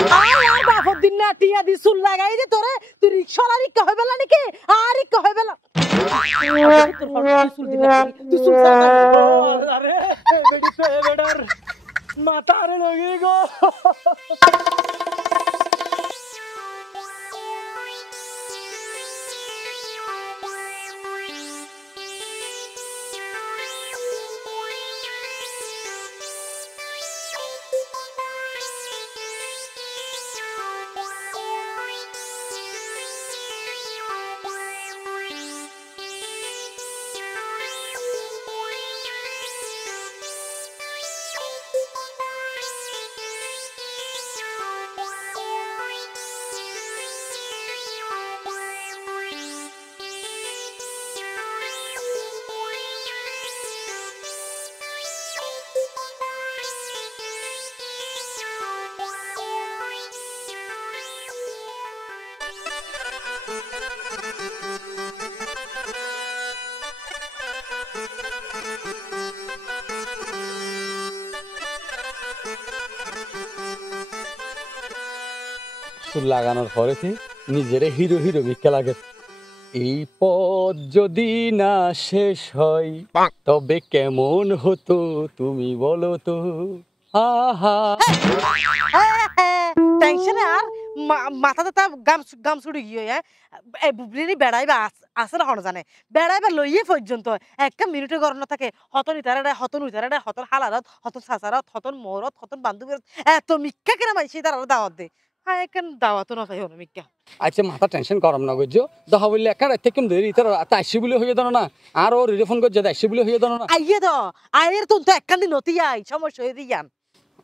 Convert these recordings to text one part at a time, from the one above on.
আর বাপর দিন না টিয়া দি চুল লাগাই দে তোরে তুই রিকশালা রিক্কা হয়ে বেলা নাকি আর রিক্কা হয়ে বেলা চুল দিন তুই চুল আরে বেডি তো বেডার মাথারে লাগি গো চুল লাগানোর পরেতে নিজেরে হিরো হিরো ভিক্ষা লাগে এই পথ যদি না শেষ হয় তবে কেমন হতো তুমি বলো তো আহা টেনশনে আর মাথাতে তা গাম ছুড়ে গিয়ে এই বুবলিনি বেড়াইবা আছে না হন জানে বেড়াইবা লইয়ে পর্যন্ত একটা মিনিটে গরম না থাকে হতন ইতারে হতন উইতারে হতন হালারত হতন সাসারত হতন মোরত হতন বান্ধবীর এত মিক্কা কেন মাইছি তার দাওয়াত দে হ্যাঁ কেন দাওয়াতও না পাই হলো মিক্কা আচ্ছা মাথা টেনশন গরম না করছো দেখা বললে একা রাত থেকে ধরে ইতার আসি বলে হয়ে দানো না আর ও রিফোন করছে আসি বলে হয়ে দানো না আইয়ে দ আয়ের তো একখান দিন নতি আই সমস্যা হয়ে দিয়ান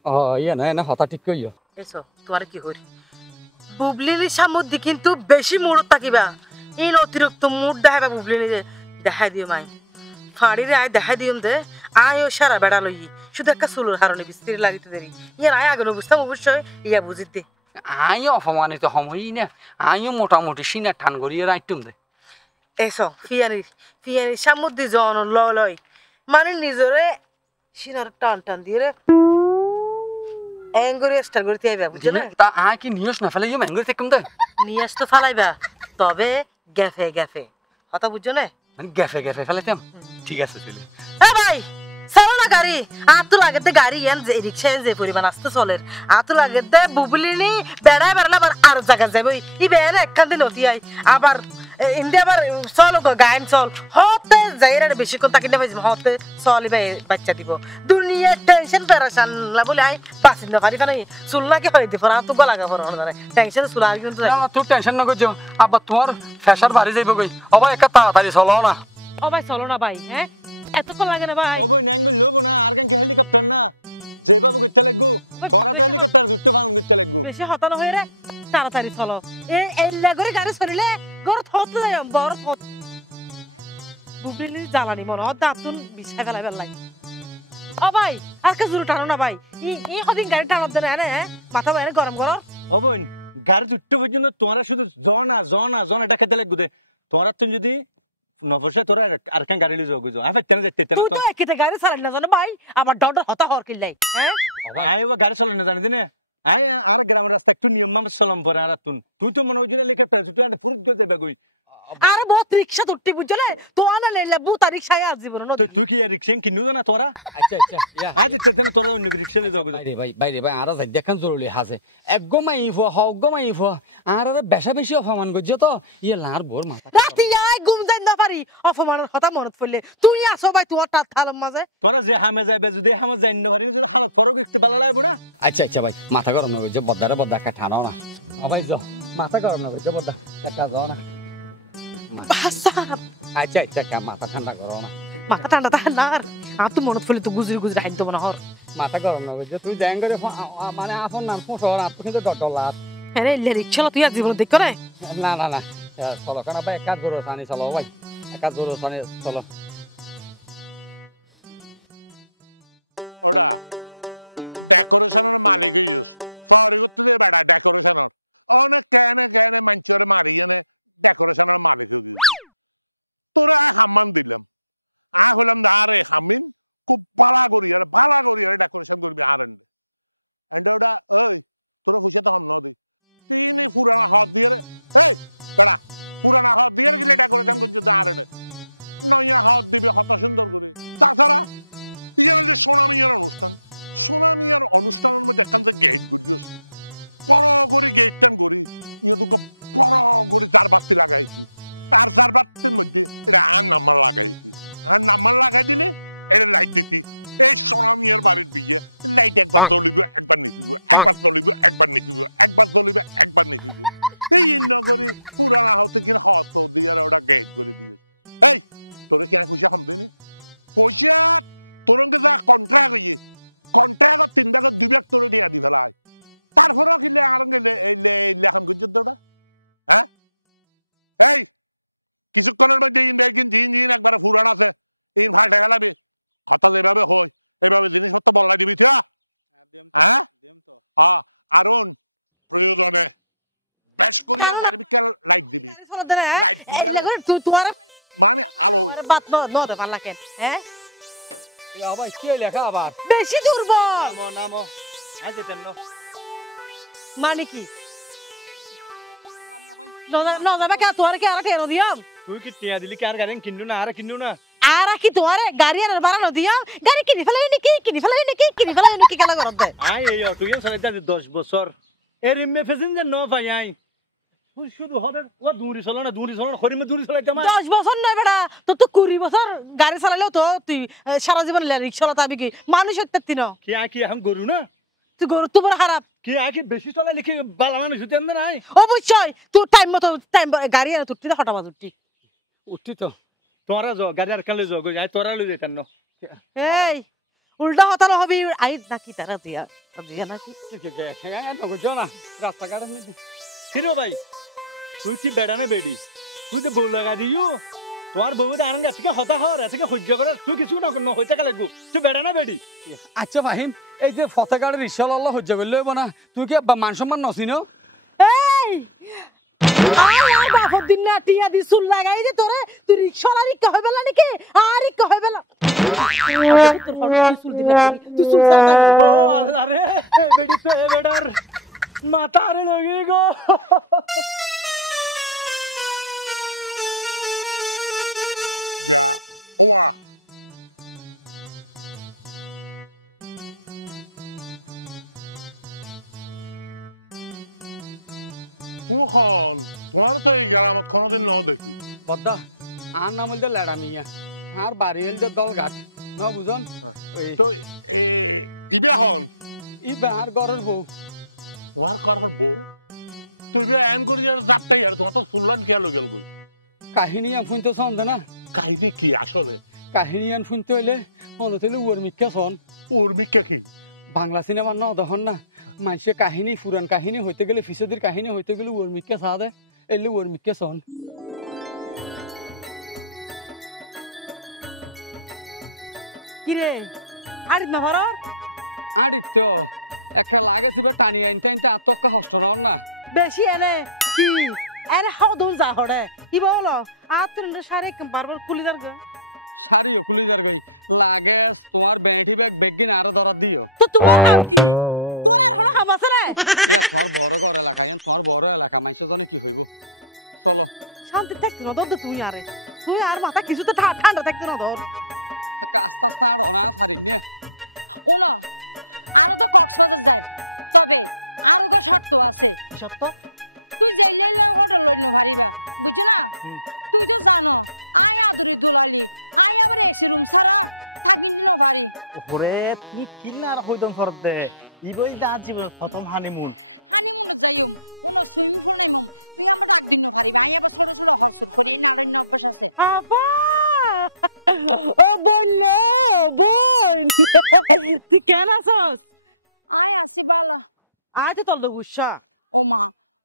ও ইয়া না না হতা ঠিক কইও এসো তোমার কি হরি বুবলিনি সামুদ্রি কিন্তু বেশি মুড় থাকিবা ইন অতিরিক্ত মুড দেখাবা বুবলিনি যে দেখাই দিও মাই ফাড়িরে আয় দেখাই দিও দে আয় ও সারা বেড়া লই শুধু একটা চুলোর হারণে বিস্ত্রি লাগিতে দেরি ইয়ার আয় আগে বুঝতাম অবশ্যই ইয়া বুঝিত দে আইও অপমানিত সময়ই না আইও মোটামুটি সিনা ঠান করিয়ে রাইটুম দে এসো ফিয়ানি সামুদ্রি জন লয় মানে নিজরে সিনার টান টান দিয়ে রে এঙ্গুরি স্টার করে আইবা বুঝছো না তা আয় কি নিয়স না ফেলে ইয়ে ম্যাঙ্গুরি থেকুম দে নিয়ে আসতো ফালাইবা তবে গ্যাফে গ্যাফে কথা বুঝছো না মানে গ্যাফে গ্যাফে ফেলাইতাম ঠিক আছে চলে এ ভাই চলো না গাড়ি আতো লাগেতে গাড়ি এন যে রিক্সা যে পরিমাণ আসতে চলের আতো লাগেতে বুবলিনি বেড়ায় বেড়ালে আবার আর জায়গা যাবে ই বেড়ে একখান দিন নতি আই আবার ইন্ডিয়া আবার চলো গায়ন চল হতে যাইরা বেশিক্ষণ তাকি না পাইছি হতে চলিবে বাচ্চা দিব দুনিয়া টেনশন পেরেশান লা বলে আই বাসিন না পারি নাই চুল নাকি হয় দি পড়া তো গলা গা পড়া না টেনশন চুল আর কিন্তু না তুই টেনশন না করছো আবার তোমার ফ্যাশার বাড়ি যাইব কই অবা একা তাড়াতাড়ি চলো না ও ভাই চলো না ভাই হ্যাঁ এতক্ষণ লাগে না ভাই বেশি হতানো হয়ে রে তাড়াতাড়ি চলো এই করে গাড়ি চলিলে ঘর থতে যাই বড় থত বুবলি জ্বালানি মনে হয় দাঁতুন বিছাই ফেলাই ফেললাই ও ভাই আর কে জোরে টানো না ভাই ই সদিন গাড়ি টানার দেন হ্যাঁ মাথা বাইরে গরম গরম ও বোন গাড়ি জুট্টু পর্যন্ত তোমরা শুধু জন এটা খেতে লাগবে তোমরা তুমি যদি নবসে তোরা আর কেন গাড়ি লিয়ে যাও আই ফাইতে না যেতে তুই তো একিতে গাড়ি চালাই না জানো ভাই আমার ডড হতা হর কিলাই হ্যাঁ আই ও গাড়ি চালানো জানি দিনে আই আর গ্রাম রাস্তা একটু নিয়ম সালাম পরে আর তুই তো মনে হইছিল লিখতে তুই একটা ফুরুত দিতে যাবে কই আরে বহুত রিকশা তুটি বুঝলে তো আনা লেলে বু তারিখ ছায় আজ জীবন ন তুই কি রিকশা কিনু না তোরা আচ্ছা আচ্ছা ইয়া আজ তেন তোরা অন্য রিকশা লিয়ে যাও বাইরে ভাই আর যাই দেখান জরুরি হাজে একগমাই হগমাই আর বেশা বেশি অপমান করছো তো ইয়ে লার বোর মাথা রাতি আই ঘুম যাই না পারি অপমানের কথা মনত পড়লে তুই আসো ভাই তোমার টাট থালম মাঝে তোরা যে হামে যাবে যদি হামে যাই না পারি যদি হামে তোরা দেখতে ভালো লাগবে না আচ্ছা আচ্ছা ভাই মাথা গরম না করছো বদ্দারে বদ্দা একটা ঠানাও না ও ভাই যাও মাথা গরম না করছো বদ্দা একটা যাও না আচ্ছা আচ্ছা মাথা ঠান্ডা করো না মাথা ঠান্ডা তাহার না আর তো মনত পড়লে তো গুজরি গুজরি হাইতো মনে হর মাথা গরম না করছো তুই জ্যাং করে মানে আপন নাম ফোঁসর আপনি কিন্তু ডলার আরে রিক্সা তুই আর জীবন দেখ করে না না না চলো কেন ভাই এক কাজ করো সানি চলো ভাই এক কাজ করো সানি চলো কারণ গাড়ি চলাতে না এই লাগে তোমার তোমার বাত ন দে পারলা কেন হ্যাঁ আবার কি লেখা আবার বেশি দুর্বল নামো নামো আজ যেতেন না মানে কি ন যাবে কে তোর কি আর টেনো দিয়াম তুই কি টিয়া দিলি কি আর গাড়ি কিনু না আর কিনু না আর কি তোর গাড়ি আর বাড়ানো দিয়াম গাড়ি কিনি ফেলাই নাকি কেলা করত দে আই এই অটো ইন চালাইতে 10 বছর এর এমে প্যাসেঞ্জার ন পাই আই তুই শুধু হদের ও দূরি চলো না খরিমে দূরি চলাইতে আমার 10 বছর নয় বেটা তো 20 বছর গাড়ি চালালেও তো তুই সারা জীবন রিক্সা চালাবি কি মানুষ হত্যা ন কি আই কি এখন গরু না তুই গরু তো বড় খারাপ কি আই কি বেশি চলাইলে কি বালা মানুষ হতে না নাই অবশ্যই তুই টাইম মতো গাড়ি আর তুই হঠাৎ উঠতি উঠতি তো তোরা যাও গাড়ি আর কালে যাও আই তোরা লই যেতেন না এই উল্টা হতানো হবি আই নাকি তারা দিয়া নাকি না রাস্তাঘাটে কিরে ভাই তুই কি বেড়া না বেড়ি তুই তো বউ লাগা দিও তোমার বউ আনন্দ আজকে হতা হর আজকে সহ্য করে তুই কিছু না হইতে লাগবো তুই বেড়া না বেড়ি আচ্ছা ফাহিম এই যে ফতেগাড়ের রিক্সা আল্লাহ হজ্জা করলে না তুই কি মান সম্মান নছিন এই আর বাপর দিন না টিয়া দি চুল লাগাই দে তোরে তুই রিকশালা রিক্কা হই বেলা নাকি আর রিক্কা হই বেলা তুই চুল আরে বেড়ি তো বেড়ার মাথা আরে লগি গো বদ্দা আর নাম হল লেড়া মিয়া আর বাড়ি হল যে দল ঘাট ন বুঝন ই বেহার ঘরের বউ কাহিনী আন শুনতে শুনতে না কাহিনী কি আসলে কাহিনী আন শুনতে হইলে মনে হইলে উর্মিকা শোন উর্মিকা কি বাংলা সিনেমার না দেখুন না মানুষের কাহিনী পুরান কাহিনী হইতে গেলে ফিসেদির কাহিনী হইতে গেলে উর্মিকা চা দে এলে উর্মিকা শোন কিরে আর না ভরর আদিত্য একটা লাগে তুই টানি আনতে আনতে আত্মকা হস্ত না বেশি এনে কি আরে হদুল যা হড়ে কি বলো আর তুই সারে বারবার কুলিদার গো সারিও খুলি যার গই লাগে তোমার ব্যাংটি ব্যাগ বেগিন আরো দরা দিও তো তোমার হামাছে রে তোমার বড় ঘর এলাকা তোমার বড় এলাকা মাইসে জানে কি হইব চলো শান্তি থাকতে না দর তুই আরে তুই আর মাথা কিছু তো ঠান্ডা থাকতে না ধর সত্য ওরে তুমি কিনা আর হইদন ফরতে ইবই দা জীবন প্রথম হানিমুন আবা ও বললে বল তুই কেন আছস আয় আসি বালা আয় তো তল গুসা ওমা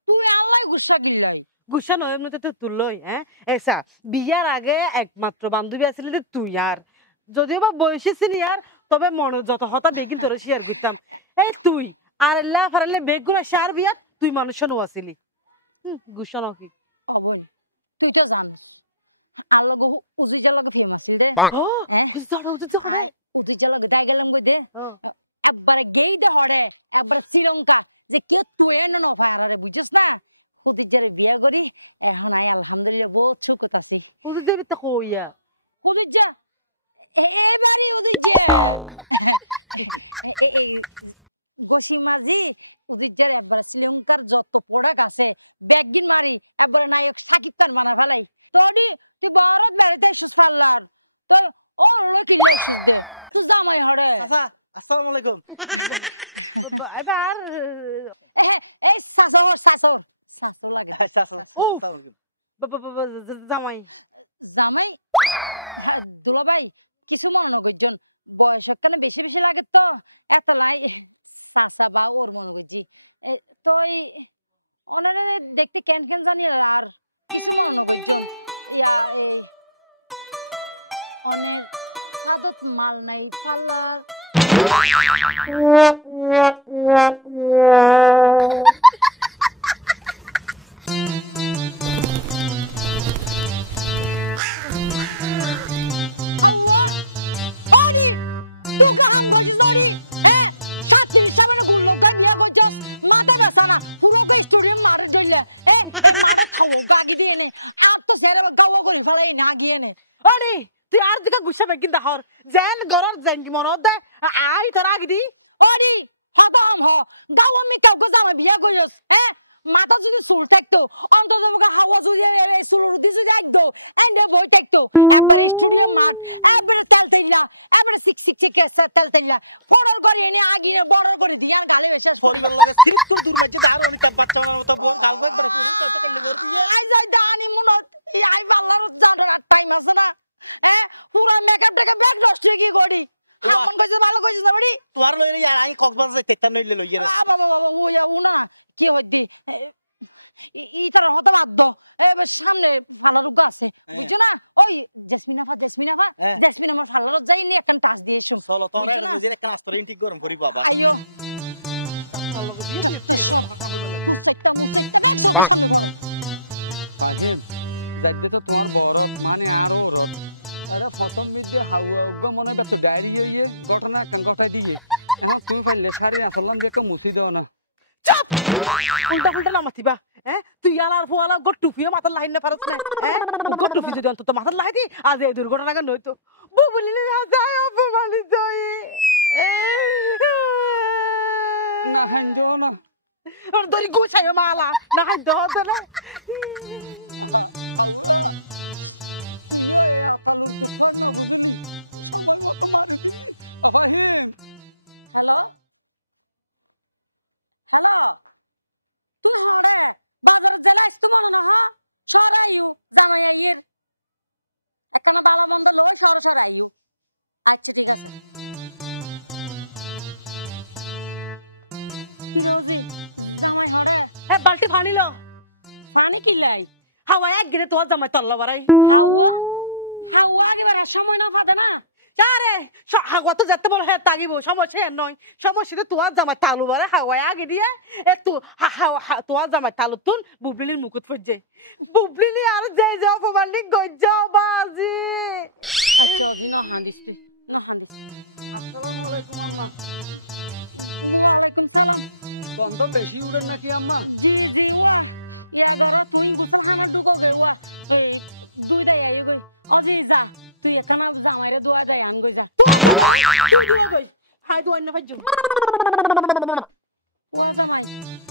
তুই আল্লাহ গুসা গিলাই গুসা নয় এমনিতে তো তুললই হ্যাঁ এসা বিয়ার আগে একমাত্র বান্ধবী আছিল যে তুই আর যদিও বা বয়সী সিনিয়র তবে মনে যত হতা বেগিন তোর শেয়ার করতাম এই তুই আর এল্লা ফারালে বেগুনা সার বিয়াত তুই মানুষ নো আসিলি গুসা নাকি অবই তুই তো জান আল্লাহ বহু উজি জালা গথি মাসিল দে ও উজি জড়ে উজি জালা গদাই গেলাম গই দে একবারে গেইতে হড়ে একবারে শ্রীলঙ্কা যে কে তুই না ন ভাই আরে বুঝছিস না ওদের যারা বিয়ে করি এখন আই আলহামদুলিল্লাহ বহুত সুখত আছি হুজুর দেবী তো কইয়া ওদের যা এবারই ওদের বসি মাঝি ওদের যে একবার কিলোমিটার যত প্রোডাক্ট আছে দেখবি মারি একবার নায়ক সাকিব খান বানা ফেলাই তোদি তুই বড় বেড়াতে সাল্লাহ তো ও লোকি তুই জামাই হরে চাচা আসসালামু আলাইকুম এবার এই সাসো সাসো চাচা ও জামাই জামাই দুলা ভাই কিছু মনে না করছেন বয়সের তো বেশি বেশি লাগে তো একটা লাই চাষা বা ওর মনে করছি তো ওনারা দেখতে কেন কেন জানি আর মনে করছেন অনেক আদত মাল নাই পাল্লার আরে তুই আর দিকে গুছা বেকিন দাহর যেন গরর যেন কি মন দে আই তোর আগে দি ওডি হাতাম হ গাও আমি কাউকে জামা বিয়া কইছস মাথা যদি চুল থাকতো অন্তত হাওয়া যদি চুল উঠি যদি একদো এন্ডে বই থাকতো একবারে স্টুডিও মাঠ একবারে তেলতেইলা একবারে সিক সিক সিক তেলতেইলা বড়র করে এনে আগিয়ে বড়র করে দিয়া গালে বেচে পরিবার লাগে সিরিপ দূর মধ্যে দাঁড়ো আমি তার বাচ্চা বানাবো তো বোন গাল করে শুরু করতে করলে করে দিয়ে আই যাই দানি মনে আই বাল্লার জানার টাইম আছে না পুরো মেকআপ টেকআপ ব্যাগ বসে কি করি আপন কইছে ভালো কইছিস না বড়ি তোর লইরে আর আমি কক্সবাজার তেতা নইলে লইয়ে বাবা বাবা উনা কি হইদি ইনটার হতে বাধ্য এবার সামনে ভালো রূপ আছে বুঝছো না ওই জেসমিনা ভালো রূপ যাইনি একটা টাচ দিয়েছুম চলো তোরা রোজের একটা আস্তরিন ঠিক গরম করি বাবা আইও চলো দিয়ে দিছি পাগেন যাইতে তো তোমার বড় মানে আরো রত আরে প্রথম মিটে হাওয়া উগ্র মনে তো ডায়রি ইয়ে ঘটনা ঘটাই দিয়ে এখন তুমি পাইলে সারি আসলাম দিয়ে একটা মুছি দাও না চুপ উল্টা উল্টা নামাতিবা তুই আর ফোয়ালা গো টুপিয়ে মাথার লাইন না পারছ না গো টুপি যদি অন্তত মাথার লাই দি আজ এই দুর্ঘটনা কেন হইতো বুবলি যায় অপমানিত না হাইন্দ না দড়ি গুছাই মালা না হাইন্দ হতে না বালতি পানি লো পানি কিলাই হাওয়া এক গিরে তোর জামাই তল্লা বাড়াই হাওয়া একেবারে সময় না পাবে না আরে হাওয়া তো যেতে বল হ্যাঁ তাগিব সমস্যা নয় সমস্যা তোর জামাই তালু বাড়ে হাওয়ায় আগে দিয়ে একটু তোর জামাই তালু তুন বুবলির মুকুট পড়ছে বুবলি আর যে যে অপমানি গজ্জ বাজি না হান্দিস আসসালামু আলাইকুম আম্মা ওয়ালাইকুম সালাম গন্ধ বেশি উড়ে নাকি আম্মা জি জি ইয়া বাবা তুই গোসল খানা দু করে ওয়া দুই দেয় আই গই অজি যা তুই এখানে জামাইরে দোয়া দেয় আন গই যা তুই দিয়ে গই হাই তো অন্য ভাইজু ওয়া জামাই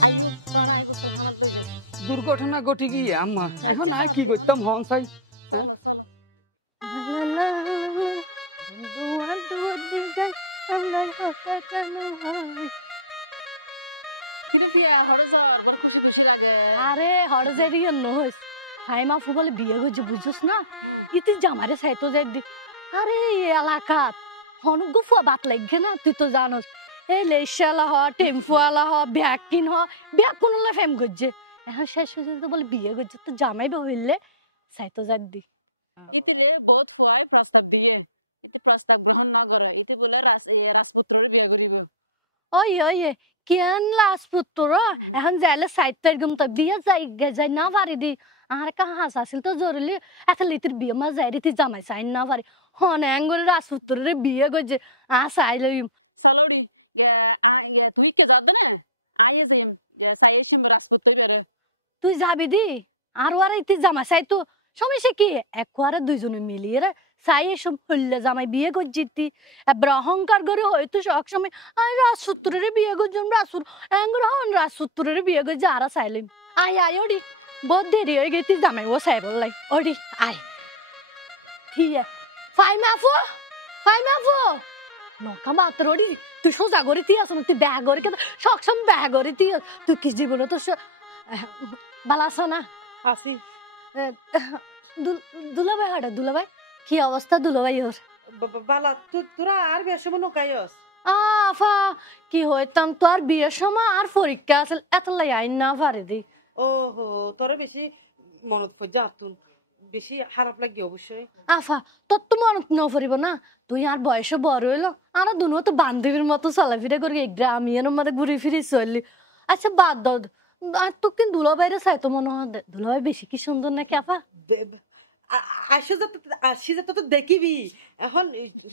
আইও তোরাই গোসল খানা দই দে দুর্ঘটনা ঘটে গিয়ে আম্মা এখন আর কি করতাম হন চাই হ্যাঁ আরে হরজে দিয়ে নইস হাই মা ফুবলে বিয়ে গজে বুঝছস না ইতি জামারে সাইতো যাই দি আরে এই এলাকাত হনুগু ফুয়া বাত লাগবে না তুই তো জানোস এই লেশালা হ টেম্পুয়ালা হ ব্যাকিন হ ব্যাকুনলা ফেম গজে এখন শেষ হয়ে তো বলে বিয়ে গজে তো জামাইবে হইলে সাইতো যাই দি ইতিলে বহুত ফুয়াই প্রস্তাব দিয়ে ইতি প্রস্তাব গ্রহণ না করে ইতি বলে রাজপুত্রের বিয়ে করিব ওই ওই কেন লাজপুত্র এখন যাইলে সাইতো একদম তো বিয়ে যাই না পারি দি আর কা হাস আসিল তো জরুরি এত লিতির বিয়ে মা যাই রীতি জামাই সাইন না পারি হন অ্যাঙ্গল রাজপুত্রের বিয়ে গজে সাইলে চলোড়ি তুই কে যাবে না আইয়ে যাইম সাইয়েছিম রাজপুত্র বেরে তুই যাবি দি আর ইতি জামা চাই তো সমস্যা কি একবারে দুইজনে মিলিয়ে রে চাই এসব হইলে জামাই বিয়ে করছিতি এবার অহংকার করে হয়তো সব সময় আই রাজসূত্রের বিয়ে করছিলাম রাজসূত্রের বিয়ে করছি আর চাইলাম আয় আয় ওডি বহুত দেরি হয়ে গেছি জামাই ও চাই বললাই ওডি আয় ঠিক আছে ফাইমাফু নকা মাত্র ওডি তুই সোজা করে তুই আসো তুই ব্যাগ করে কেন সবসময় ব্যাগ করে তুই কি জীবনে তো ভালো আছো না আসি দুলাভাই হাটা দুলাভাই কি অবস্থা দুলাভাই ওর বালা তোরা আর বেশ সময় নকাইস আফা কি হইতাম তো আর বিয়ের সময় আর পরীক্ষা আছে এত লাই আইন না পারে দি ওহো তোরা বেশি মনত পড়ে তুন বেশি খারাপ লাগে অবশ্যই আফা তোর তো মনত ন পড়িব না তুই আর বয়সে বড় হইলো আর দুনো তো বান্ধবীর মতো চলাফেরা করি গ্রামীণ মধ্যে ঘুরে ফিরে চললি আচ্ছা বাদ দাও আর তো কিন্তু দুলাভাইরে চাই তো মনে হয় দুলাভাই বেশি কি সুন্দর নাকি আফা আসি যাতে তো দেখিবি এখন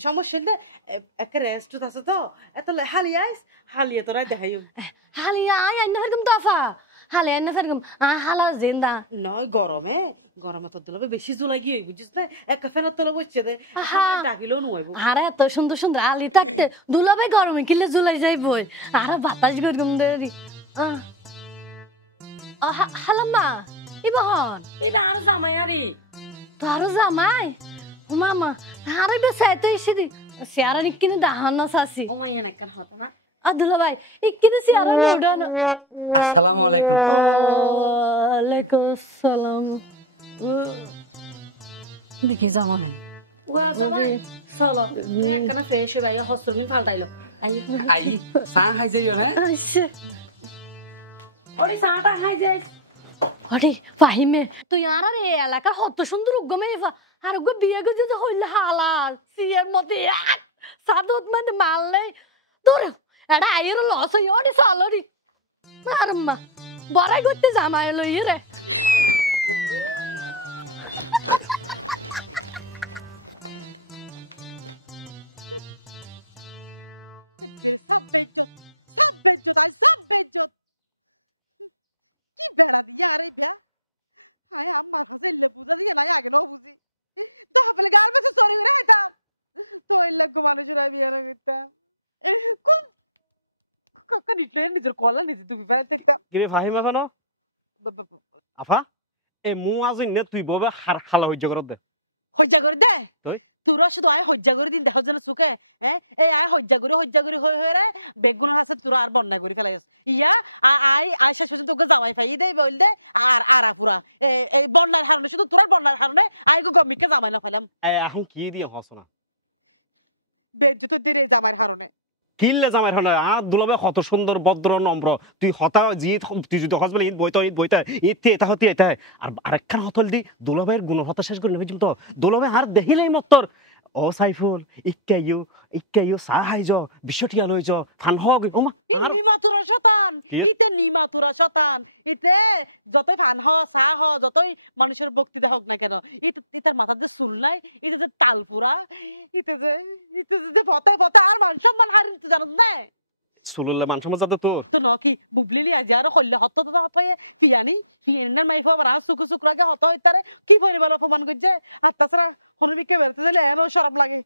সমস্যা হলে একটা রেস্ট আছে তো এত হালি আইস হালিয়ে তোরা দেখাই হালিয়া আয় আইনা ফেরকম তো আফা হালে আইনা ফেরকম হালা জিন্দা নয় গরমে তো দুলাবে বেশি জুলাই গিয়ে বুঝছিস না এক ফ্যানের তলে বসছে দে ডাকিলেও নুয়াইব আর এত সুন্দর সুন্দর আলি থাকতে দুলাভাই গরমে কিলে জুলাই যাইবই আর বাতাস গরম দেরি হালাম্মা ইবহন এটা আর জামাই আরে তারও জামাই মামা আরে বেসাই তো ইসিদি সিয়ারা নিকিনি দাহান সাসি ও মাইয়া নাকান হতা না আব্দুল্লাহ ভাই ইকিনি সিয়ারা নিউডান আসসালামু আলাইকুম ওয়ালাইকুম আসসালাম দেখি জামাই ওয়া জামাই চলো একখানা ফ্রেশ হয়ে ভাই হসপিটাল ফালতাইলো আই চা খাই যাইও না আচ্ছা ওরে চাটা খাই যাই আরে ফাহিমে তুই আর আরে এলাকা কত সুন্দর উগ্গমে আর উগ্গ বিয়ে করে যদি হইলে হালাল সিয়ের মতে সাদত মানে মারলে তোর এটা আইয়ের লস হই ওরে সালরি আর মা বড়াই করতে জামাই লই রে কিরে ফাহিম আফা ন আফা এ মু আজ নে তুই ববে খালা হইজ করত দে হজ্জা করে দে তুই তোরা শুধু আয় হজ্জা করে দিন দেখো যেন চুকে হ্যাঁ এই আয় হজ্জা করে হয়ে হয়ে রে বেগুন আছে তোরা আর বন্যা করে ফেলাই ইয়া আই শেষ পর্যন্ত তোকে জামাই ফাই দে বল দে আর পুরা এই বন্যার কারণে শুধু তোরা বন্যার কারণে আই গো গমিকে জামাই না ফেলাম এখন কি দিয়ে হস না বেজ্জত দিয়ে জামাইর কারণে কিনলে জামাই হন আর দুলাবে কত সুন্দর ভদ্র নম্র তুই হতা জি তুই যদি হস বলে ঈদ বইতে ঈদ এটা হতে এটা আর আরেকখান হতল দি দুলাবের গুণ হতা শেষ করে নেবে তো দুলাবে আর দেখিলেই মত্তর ও সাইফুল ইক্কাইও চা হাইজ বিশ্বটিয়া লইজ ফান হগ ওমা আর নিমাতুরা শতান কি? ইতে নিমাতুরা শতান ইতে যতই ফান হওয়া চা হওয়া যতই মানুষের বক্তৃতা হোক না কেন ইতার মাথার যে চুল নাই ইতে যে তালপুরা ইতে যে ফতে আর মান সম্মান হারিন তুই জানো না সুলুল্লা মান সমাজ যাতে তোর তো নকি বুবলিলি আজি আর কইলে হত তো হতয়ে ফিয়ানির মাইফা আবার আর সুকু সুকরাকে হত হইতারে কি পরিবার অপমান করছে আর তাছাড়া হনুবিকে বেরতে দিলে এমন শরম লাগে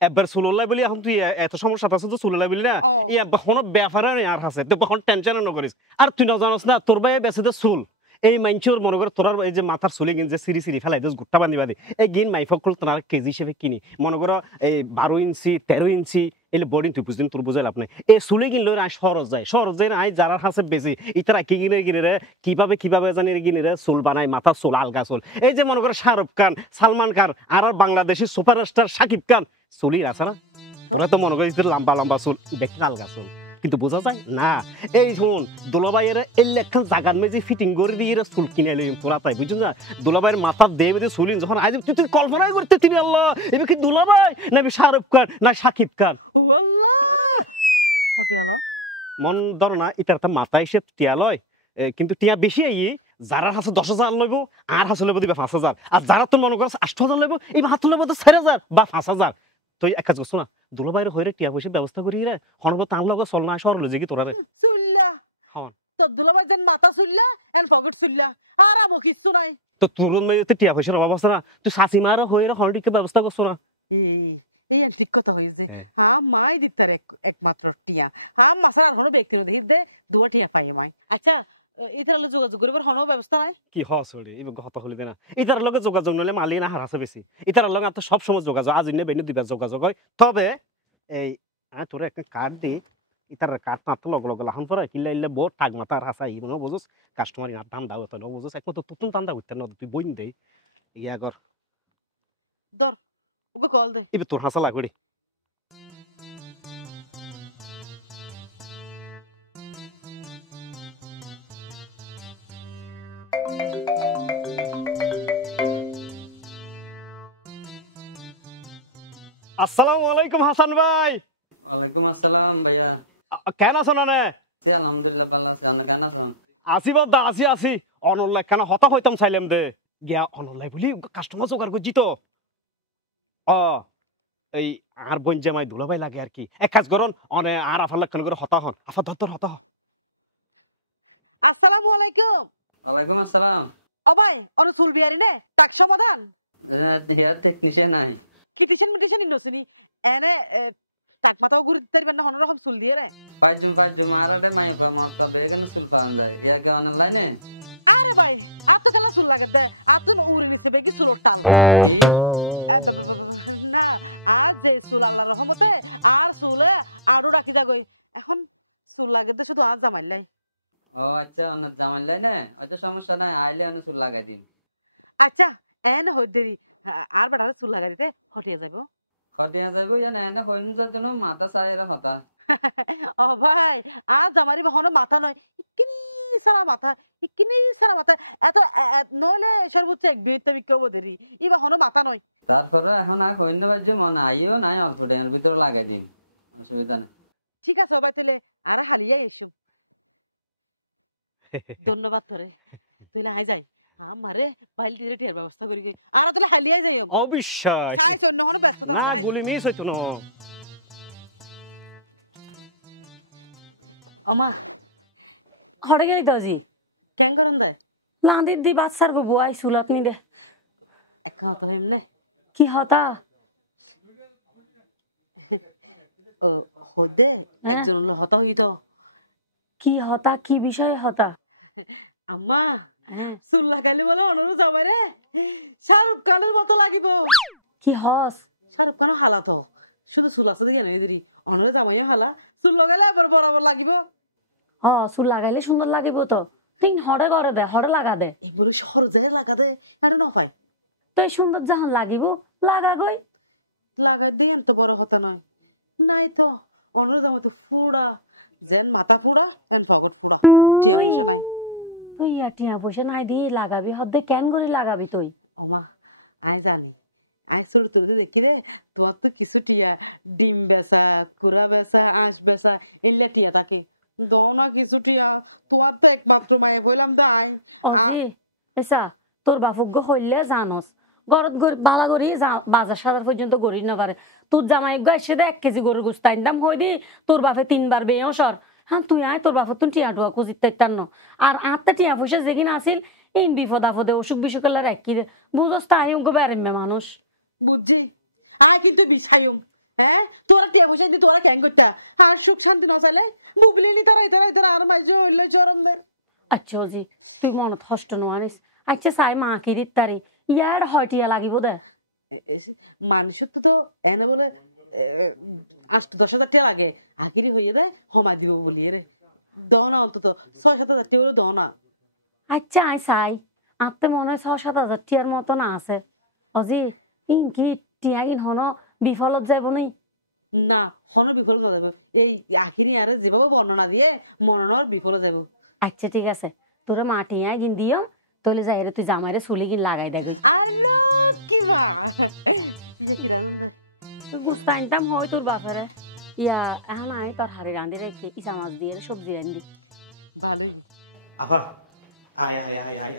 একবার সুলুল্লাই বলি এখন তুই এত সমস্যা আছে তো সুলুল্লাই বলি না ই একবার কোনো ব্যাপারে নেই আর আছে তো এখন টেনশন নকরিস আর তুই না জানোস না তোর ভাই বেঁচে দে চুল এই মাইনচোর মনে করে তোর এই যে মাথার চুলি গিন যে সিরি ফেলাই দিস গুট্টা বান্ধিবা দি এই গিন মাইফকল তোর কেজি হিসেবে কিনি মনে করো এই 12 ইঞ্চি 13 ইঞ্চি এলে বডি তুই বুঝদিন তোর বুঝাইল আপনি এই চুলি কিন লই আই সরজ যায় আই যারা হাসে বেশি ইতারা কি কিনে রে কিভাবে জানি কিনে রে চুল বানাই মাথা চুল আলগা চুল এই যে মনে করো শাহরুখ খান সালমান খান আর বাংলাদেশি সুপারস্টার শাকিব খান চুলির আছে না তোরা তো মনে করিস লম্বা চুল দেখতে আলগা চুল কিন্তু বোঝা যায় না এই শুন দুলাভাইয়ের এলে একখান জাগান মেজি ফিটিং করে দিয়ে চুল কিনে লইম তোরা তাই বুঝুন না দুলাভাইয়ের মাথার দেবে দিয়ে চুলিন যখন আজ তুই কল্পনাই করতে তিনি আল্লাহ এবার কি দুলাভাই না শাহরুখ খান না শাকিব খান মন ধর না এটার একটা মাথা হিসেব টিয়া লয় কিন্তু টিয়া বেশি আই যারা হাসে 10,000 লইব আর হাসে লইব দিবে 5,000 আর যারা তোর মনে করছ 8,000 লইব এই হাত লইব তো 4,000 বা 5,000 তুই এক কাজ করছ না দুলাভাইয়ের হইরে টিয়া পয়সা ব্যবস্থা করি রে হনব তার লগে চল না সরল যে কি তোরা রে চুল্লা হন তোর দুলাভাই যেন মাথা চুললা এন পকেট চুললা আর আবো কিচ্ছু নাই। তো তোর মেয়ে টিয়া পয়সার অভাব আছে না, তুই শাসিমার হয়ে হন্ডিকে ব্যবস্থা করছো না? এই ঠিক কথা হয়েছে। হ্যাঁ। হ্যাঁ মাই দিতার একমাত্র টিয়া। হ্যাঁ মাসার আর কোনো ব্যক্তি দেখি দে দুয়া টিয়া পাই মাই। আচ্ছা ইতার যোগাযোগ করিবার কোনো ব্যবস্থা নাই? কি হসড়ি এই কথা হলি দে না, ইতার লগে যোগাযোগ নলে মালি না হার আছে বেশি, ইতার লগে আর তো সব সময় যোগাযোগ, আজ ইনে বেনে দিবা যোগাযোগ হয়। তবে এই তোর একটা কার্ড দি, ইতার কার্ড না তো লগ লগ লাহন পরে কিল্লা ইল্লা বহুত টাগ মাথার হাসা ই মনে বুঝছ, কাস্টমার ইনার দাম দাও তো বুঝছ, একমাত্র তুতুন দান্দা করতে না তুই বইন দেই ইয়া কর ধর ওকে কল দে। ইবে তোর হাসা লাগড়ি। আসসালামু আলাইকুম হাসান ভাই। ওয়ালাইকুম আসসালাম ভাইয়া। কেন আছো না? আলহামদুলিল্লাহ ভালো আছি, আপনি কেমন আছেন? আসি বাদা আসি অনলাই কেন হতা হইতাম চাইলাম দে গিয়া অনলাই বলি কাস্টমার জোগাড় করছি তো। এই আর বোন জামাই দুলাভাই লাগে আর কি, এক কাজ করুন অনে আর আফার লাগ করে হতা হন, আফা ধর হতা হ। আসসালামু আলাইকুম। ওয়ালাইকুম আসসালাম। ও ভাই অন চুল বিয়ারি নে টাক সমাধান দিয়ার টেকনিশিয়ান নাই। কিটিশন মিটিশন ইন্ডোসিনি এনে টাক মাথাও ঘুরে দিতে পারবেন না কোনো রকম চুল দিয়ে রে। পাইজু মারলে নাই মত বেগন সুল পান দেয় ইয়া কে অনলাইনে। আরে ভাই আপ তো কেলা চুল লাগে দে আপ তো উড়ি নিছে বেগি চুল টাল না আর যে চুল আল্লাহর রহমতে আর চুলে আরো রাখি যাগই এখন চুল লাগে দে শুধু আর জামাইলাই। ও আচ্ছা অন্য জামাইলাই না ওটা সমস্যা নাই, আইলে অন্য চুল লাগাই দিন। আচ্ছা এনে হই দেরি আর বেটা চুল লাগা দিতে হটিয়ে যাবো। কদিয়া যাবো না না কইন তো তুমি মাথা সাইরা হতা। ও ভাই আজ আমারই বহনো মাথা নয় ইকিনি সারা মাথা এত নলে সর্বোচ্চ এক বিয়েতে বিকেও দেরি ই বহনো মাথা নয়। তারপরে এখন আর কইন দেবে মনে আইও নাই অল্প দিনের ভিতরে লাগাই দিন, অসুবিধা নেই। ঠিক আছে ভাই তাহলে আরে হালিয়াই এসো। ধন্যবাদ তোরে তুইলে আই যাই আমারে বাইল দিয়ে টিয়ার ব্যবস্থা করি গই আর তাহলে হালিয়াই যাই অবশ্যই না গুলি মিস হইতো না। আমা হরে গেলি দজি কেন করেন দে লাঁদি দি বাচ্চার গো বুয়াই সুলত নি দে এক কথা হইমনে কি হতা ও হদে হ্যাঁ একজন হতা হইতো কি হতা কি বিষয়ে হতা আম্মা হ্যাঁ চুল লাগাইলে বলে অনুরোধ যাবে রে শাহরুখ খানের মতো লাগিব। কি হস শাহরুখ খানও হালা তো শুধু চুল আছে দেখে নেই দিদি অনুরোধ জামাইও হালা চুল লাগাইলে আবার বরাবর লাগিব। চুল লাগাইলে সুন্দর লাগিব তো তুই হরে করে দে হরে লাগা দে এগুলো সহজে লাগা দে আর না হয় তুই সুন্দর যখন লাগিব লাগা গই লাগাই দিয়ে তো বড় কথা নয় নাই তো অনুরোধ জামাই তো ফুড়া যেন মাথা ফুড়া এন পকেট ফুড়া তুই তুই টিয়া পয়সা নাই দি লাগাবি হদে কেন করে লাগাবি তুই ওমা আই জানি আই শুরু তুলতে দেখি রে তোমার তো কিছু টিয়া ডিম বেচা কুড়া বেচা আঁশ বেচা এলে টিয়া থাকে দাও না কিছু টিয়া তোমার তো একমাত্র মায়ে বললাম তো আই অজি এসা তোর বাপুক হইলে জানস গরত বালা গড়ি বাজার সাজার পর্যন্ত গড়ি না পারে তোর জামাই এসে দে 1 কেজি গরুর গোস্ত দাম হই দি তোর বাপে 3বার বেয়েও সর হ্যাঁ তুই আয় তোর বাপর তুই টিয়া টুয়া খুঁজিত তাইতার ন আর আটটা টিয়া পয়সা যেদিন আসিল ইন বিপদ আপদে অসুখ বিসুখ এলার একই বুঝস তাই উঙ্গো বেড়েমে মানুষ বুঝছি আয় কিন্তু বিষায়ম হ্যাঁ তোরা টিয়া পয়সা দি তোরা কেন করতা আর সুখ শান্তি না চাইলে বুবলি নি তারা ইতারা আর মাইজে হইলে জরম দে। আচ্ছা অজি তুই মনত হষ্ট নোয়ানিস আচ্ছা চাই মা কি দিত তারি ইয়ার হয়টিয়া লাগিব দে মানুষের তো এনে বলে 8-10 হাজার টাকা লাগে আখিরি হইয়ে দেয় হমা দিব বলি রে দহনা অন্তত 6-7 হাজার টাকা করে দহনা। আচ্ছা আই চাই আত্মে মনে হয় 6-7 হাজার টিয়ার মতো না আছে অজি ইন কি টিয়া ইন হন বিফলত যাব নি না হন বিফল না যাব এই আখিরি আরে যেভাবে বর্ণনা দিয়ে মননার বিফল যাব। আচ্ছা ঠিক আছে তোরে মা টিয়া গিন দিও তলে যাই রে তুই জামাইরে চুলি গিন লাগাই দে গই আল্লাহ কি মা তুই গুস্তাইনতাম হয় তোর বাপেরে ইয়া এখন আই তোর হাড়ি রাঁধি রেখে ইসা মাছ দিয়ে সবজি রান্ধি ভালোই আহা আয় আয় আয় আয়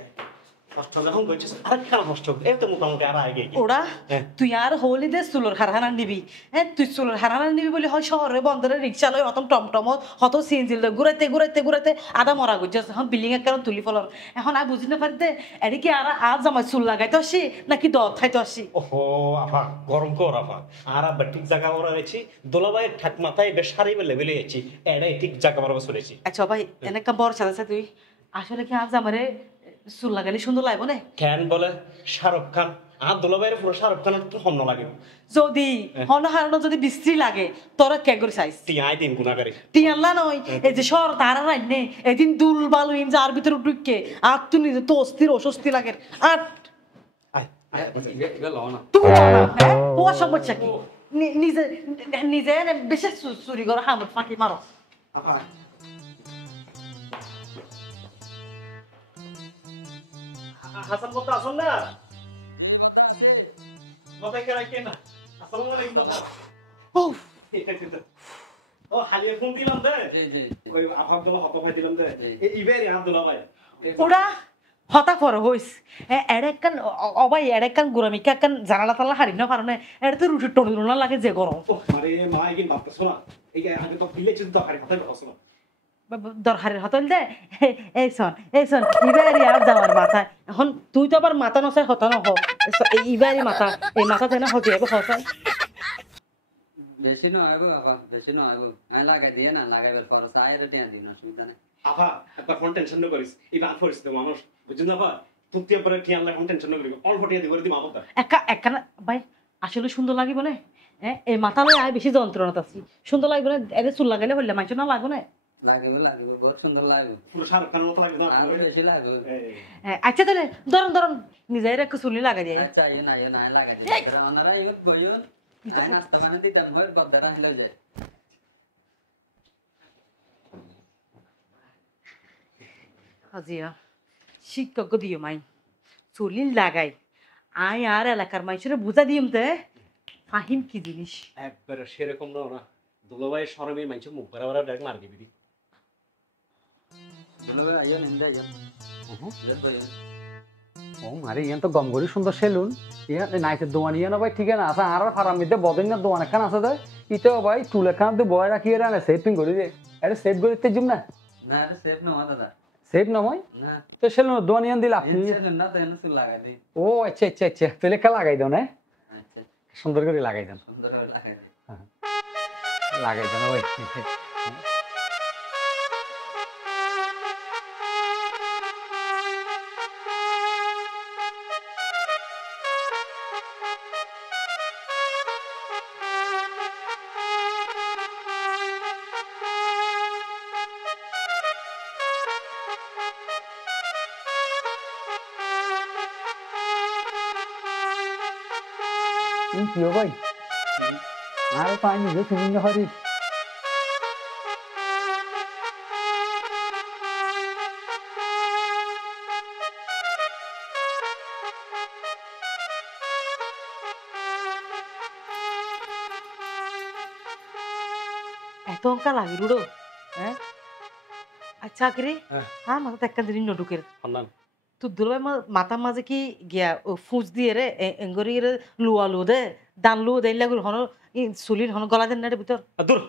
কষ্ট যখন করছিস আর কেন কষ্ট এই তো মোটামুটি আর আগে ওরা হ্যাঁ। তুই আর হলি দে চুলোর হারহানা নিবি হ্যাঁ তুই চুলোর হারহানা নিবি বলে হয় শহরে বন্দরে রিক্সা লয় হতম টমটম হত সিএনজি লয় ঘুরাইতে ঘুরাইতে ঘুরাইতে আধা মরা গুজছে এখন বিল্ডিং এর কারণ তুলি ফলর এখন আর বুঝি না পারতে এদিকে আর আজ আমার চুল লাগাইতে আসি নাকি দত খাইতে আসি ওহো আফা গরম কর আফা আর আবার ঠিক জায়গা মরা হয়েছি দোলাবাই ঠাক মাথায় বেশ সারি লেভেলে গেছি এটাই ঠিক জায়গা মরা চলেছি আচ্ছা ভাই এনে একটা বড় সাথে তুই আসলে কি আজ আমারে চুল লাগালে সুন্দর লাগবে না কেন বলে শাহরুখ খান আর দোলাবাইয়ের পুরো শাহরুখ খানের তো হন্য লাগে যদি হন হারানো যদি বিশ্রী লাগে তোরা কে করে চাইস তিয়াই দিন গুণাগারে টিয়াল্লা নয় এই যে শহর তারা রাই নে এদিন দুল বালু ইন যার ভিতরে ঢুকে আর তুই নিজে তো অস্থির অস্বস্তি লাগে আর তুই হ্যাঁ তোমার সমস্যা কি নিজে নিজে বেশি চুরি করো হামুদ ফাঁকি মারো হাসান বলতে আসুন না কথাই কে রাখেন না আসসালামু আলাইকুম বলতে ও ও হালিয়ে ফোন দিলাম দে ওই আফাগুলো হত ভাই দিলাম দে ইবেরি আব্দুল্লাহ ভাই ওরা হতা পর হইস এড়েকান অবাই এড়েকান গুরামিকা কান জানালা তালা হারি না কারণে এড়ে তো রুটি টড়ুনা লাগে যে গরম আরে মা ইগিন ভাবতেছ না এই আগে তো বিলে চিন্তা করে কথা বলছ না দরকারের হতল দে এই শোন ইবারি আর যাওয়ার মাথা এখন তুই তো আবার মাথা নসাই হতা নহ ইবারি মাথা এই মাথা দেনা হতে হবে হসাই বেশি নয় বাবা বেশি নয় আমি লাগাই দিয়ে না লাগাইবার পর চায়ের টিয়া দিন অসুবিধা নেই আফা একবার ফোন টেনশন না করিস এই বান পরিস্থিতি মানুষ বুঝছেন না আফা তুই পরে টিয়ান লাগে ফোন টেনশন না করিস অল্প টিয়া দিব দিম আপা একা ভাই আসলে সুন্দর লাগিব না হ্যাঁ এই মাথা লয় আয় বেশি যন্ত্রণা আছি সুন্দর লাগবে না এদের চুল লাগাইলে বললে মাইছ না লাগবে না লাগবে বহুত সুন্দর লাগবে পুরো শাহরুখ খানের মতো লাগে না আরো বেশি লাগবে আচ্ছা তাহলে ধরুন নিজের একটু চুলি লাগাই দিয়ে আচ্ছা না লাগাই দিয়ে ওনারা এবার বইন আই নাস্তা বানা দিতাম হয় বড়টা হলো যায় আজিয়া শিক্ষক দিও মাই চুলি লাগাই আয় আর এলাকার মানুষের বুঝা দিম তে ফাহিম কি জিনিস একবার সেরকম না দুলাভাই শরমে মানুষ মুখ ভরা ডাক মার দিবি দুলাভাই আইও নিন্দা আইও ও মারে ইয়ান তো গম গরি সুন্দর সেলুন ইয়া নাইতে দোয়ান ইয়া না ভাই ঠিক না আছে আর ফারাম মিতে বদিন না দোয়ান খান আছে দে ইতো ভাই চুলে খান তো বয় রাখি এরা না সেটিং করি দে আরে সেভ করি তে জুম না না এটা সেফ না দাদা সেভ না মই না তো সেলুন দোয়ান ইয়ান দিলা আপনি সেলুন না তো এনে চুল লাগাই দিই ও আচ্ছা তাহলে কা লাগাই দাও না আচ্ছা সুন্দর করে লাগাই দেন সুন্দর লাগাই দিই লাগাই দেন ওই কি ভাই আর পানি যে তুমি হরি এত অঙ্কা লাগি রুডো হ্যাঁ আচ্ছা আগে হ্যাঁ মাথা একটা দিন নটুকের সন্ধান তুই দুলভাই মাথার মাঝে কি গিয়া ফুঁচ দিয়ে রে এঙ্গরি লুয়া লু দে দান লু দেন লাগুর হন চুলির হন গলা দেন না রে ভিতর দূর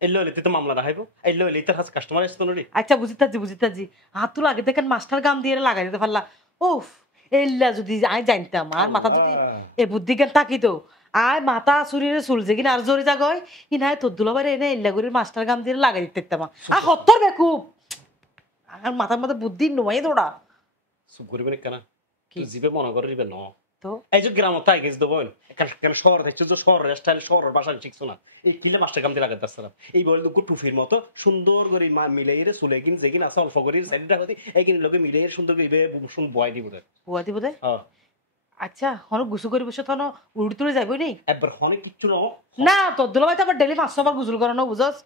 এলো এলি তো মামলা রাখাইবো এলো এলি তার কাছে কাস্টমার আসতো না রে আচ্ছা বুঝিতাজি হাত তুলা আগে দেখেন মাস্টার গাম দিয়ে লাগাই দিতে পারলা উফ এল্লা যদি আই জানতাম আর মাথা যদি এ বুদ্ধি জ্ঞান থাকিতো আয় মাথা চুরিরে চুলছে কিনা আর জোরে জাগয় ই নাই তোর দুলাবার এনে এল্লা করে মাস্টার গাম দিয়ে লাগাই দিতে আর হত্তর বেকুব আর মাথার মধ্যে বুদ্ধি নয় তোরা চুপ করবেন কেন কি জিবে মনে করে দিবে ন তো এই যে গ্রাম তাই গেছ দেবো কেন শহর দেখছো যে শহরের স্টাইল শহরের ভাষা শিখছো না এই কিলে মাস্টার কাম দিয়ে লাগাতে আসছিলাম এই বল তো টুফির মতো সুন্দর করে মিলাই রে চুলে কিন যেকিন আছে অল্প করে সাইডটা হতে এইকিন লোকে মিলাই সুন্দর করে শুন বয় দিব দে বুয়া দিব দে হ্যাঁ আচ্ছা হন গুসু করে বসে তখন উড়ি তুলে যাবো নি একবার হনে কিচ্ছু না না তোর দুলাভাই তো আবার ডেলি 500 বার গুসল করানো বুঝস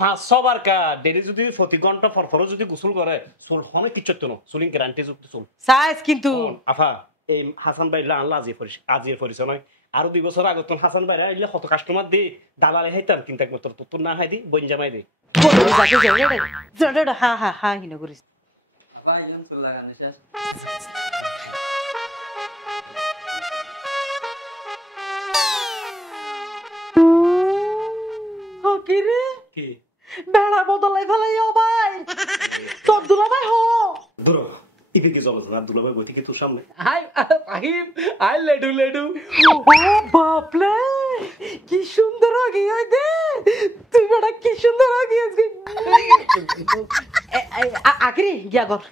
500 বার কা ডেলি যদি প্রতি ঘন্টা পর যদি গোসল করে চুল হনে কিচ্ছু তো না চুলিং গ্যারান্টি যুক্ত চুল সাইজ কিন্তু আফা এই হাসান ভাই আল্লাহ আজিয়ে পরিচয় নয় আরো 2 বছর আগে তোর হাসান ভাই এলে কত কাস্টমার দি দালালে হাইতাম কিন্তু একমাত্র তোর না হাই দি বইন জামাই দি হা হিনা করিস পাইলাম চুল লাগানো শেষ। কি রে কি বেড়া বদলাই ফেলাই ভাই তোর দুলাভাই হ দূর ইবে কি চলছ না দুলাভাই বই থেকে তোর সামনে আই আহিম আই লেডু লেডু ও বাপলে কি সুন্দর আগে দে তুই বেড়া কি সুন্দর আগে আখরি গিয়া গর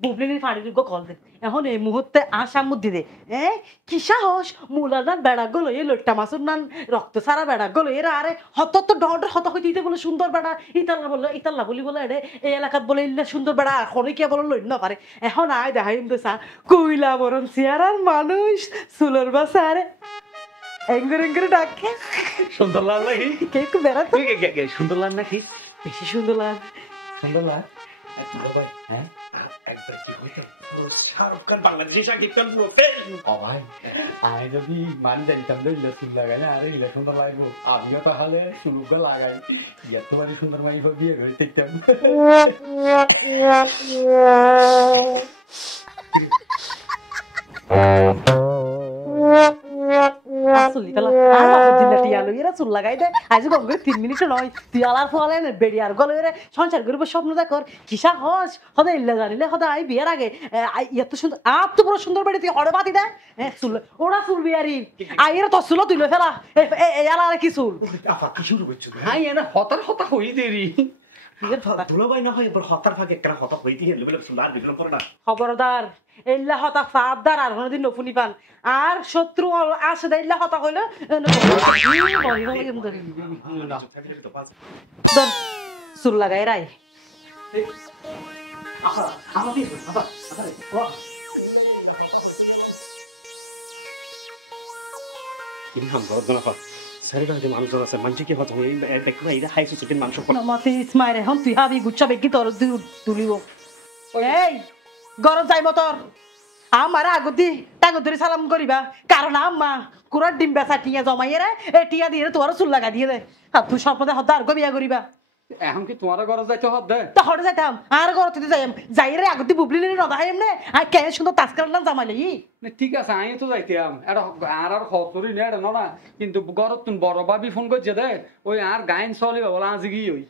বুবলির ফাড়ির গো কল দে এখন এই মুহূর্তে আশার মধ্যে দে কি সাহস মুলাদান বেড়া গলো এ লোট্টা মাসুর নান রক্ত সারা বেড়া গলো এরা আরে হত তো ডর হত হইতে দিতে বলে সুন্দর বেড়া ইতাল্লা বললো ইতাল্লা বলি বলে এডে এই এলাকাত বলে ইল্লা সুন্দর বেড়া এখন কে বলে লইন না পারে এখন আয় দেখাইম তো সা কইলা বরণ চেয়ারার মানুষ সুলর বাসা আরে এঙ্গরে ডাকে সুন্দর লাগলাই কে কো বেড়া তো সুন্দর লাগ নাকি বেশি সুন্দর লাগ সুন্দর লাগ ভাই হ্যাঁ একবার কি হইছে শাহরুখ খান বাংলাদেশি শাকিব খান বলতে ও ভাই আই যদি মান জানতাম যে চুল লাগাই না আরে ইলে সুন্দর লাগবো আমিও তাহলে চুলগুলো লাগাই এত বাড়ি সুন্দর মাই বিয়ে করে দেখতাম সংসার করবো স্বপ্ন দেখর কিসা হস সদায় ইল্লা জানিলে সদায় আই বিয়ার আগে এত সুন্দর আপ তো বড় সুন্দর বেড়ে তুই হড়ে বাতি দেয় চুল ওরা চুল বিয়ারি আইয়ের তো চুল তুই ফেলা আর কি চুল আপা কি শুরু করছো হাই এনে হতার হতা হই দেরি দুলাভাই না হয় এবার হতার ফাঁকে একটা হতা হইতে গেলে বলে সুন্দর বিঘ্ন করে না খবরদার এল্লা হতা ফাদার আর কোনদিন নফুনি পান আর শত্রু আসে দা এল্লা হতা কইলো চুল লাগাই রাই মানুষজন আছে মানুষ কি হতো দেখো এই হাই সোসাইটির মানুষ মাতে ইসমাইল এখন তুই হাবি গুচ্ছা বেগি তোর তুলিব এই গরম যাইব তোর আমার আগতি টাগত ধরে সালাম করিবা কারণ আম্মা কুরার ডিম বেচা টিয়া জমাইয়ে রে এই টিয়া দিয়ে তোর চুল লাগা দিয়ে দে আর তুই স্বপ্নতে হদ্দা আর বিয়া করিবা এখন কি তোমার ঘরে যাইতে হদ্দে তো হরে যাইতাম আর ঘরতে যাইম যাই রে আগতি বুবলি নি নদা এমনে আর কে সুন্দর তাসকার নাম জামাইলি ঠিক আছে আমি তো যাইতাম এটা আর হতরি না এটা না কিন্তু ঘরত তুমি বড় ভাবি ফোন করছে দে ওই আর গাইন চলিবা বলা আজি কি ওই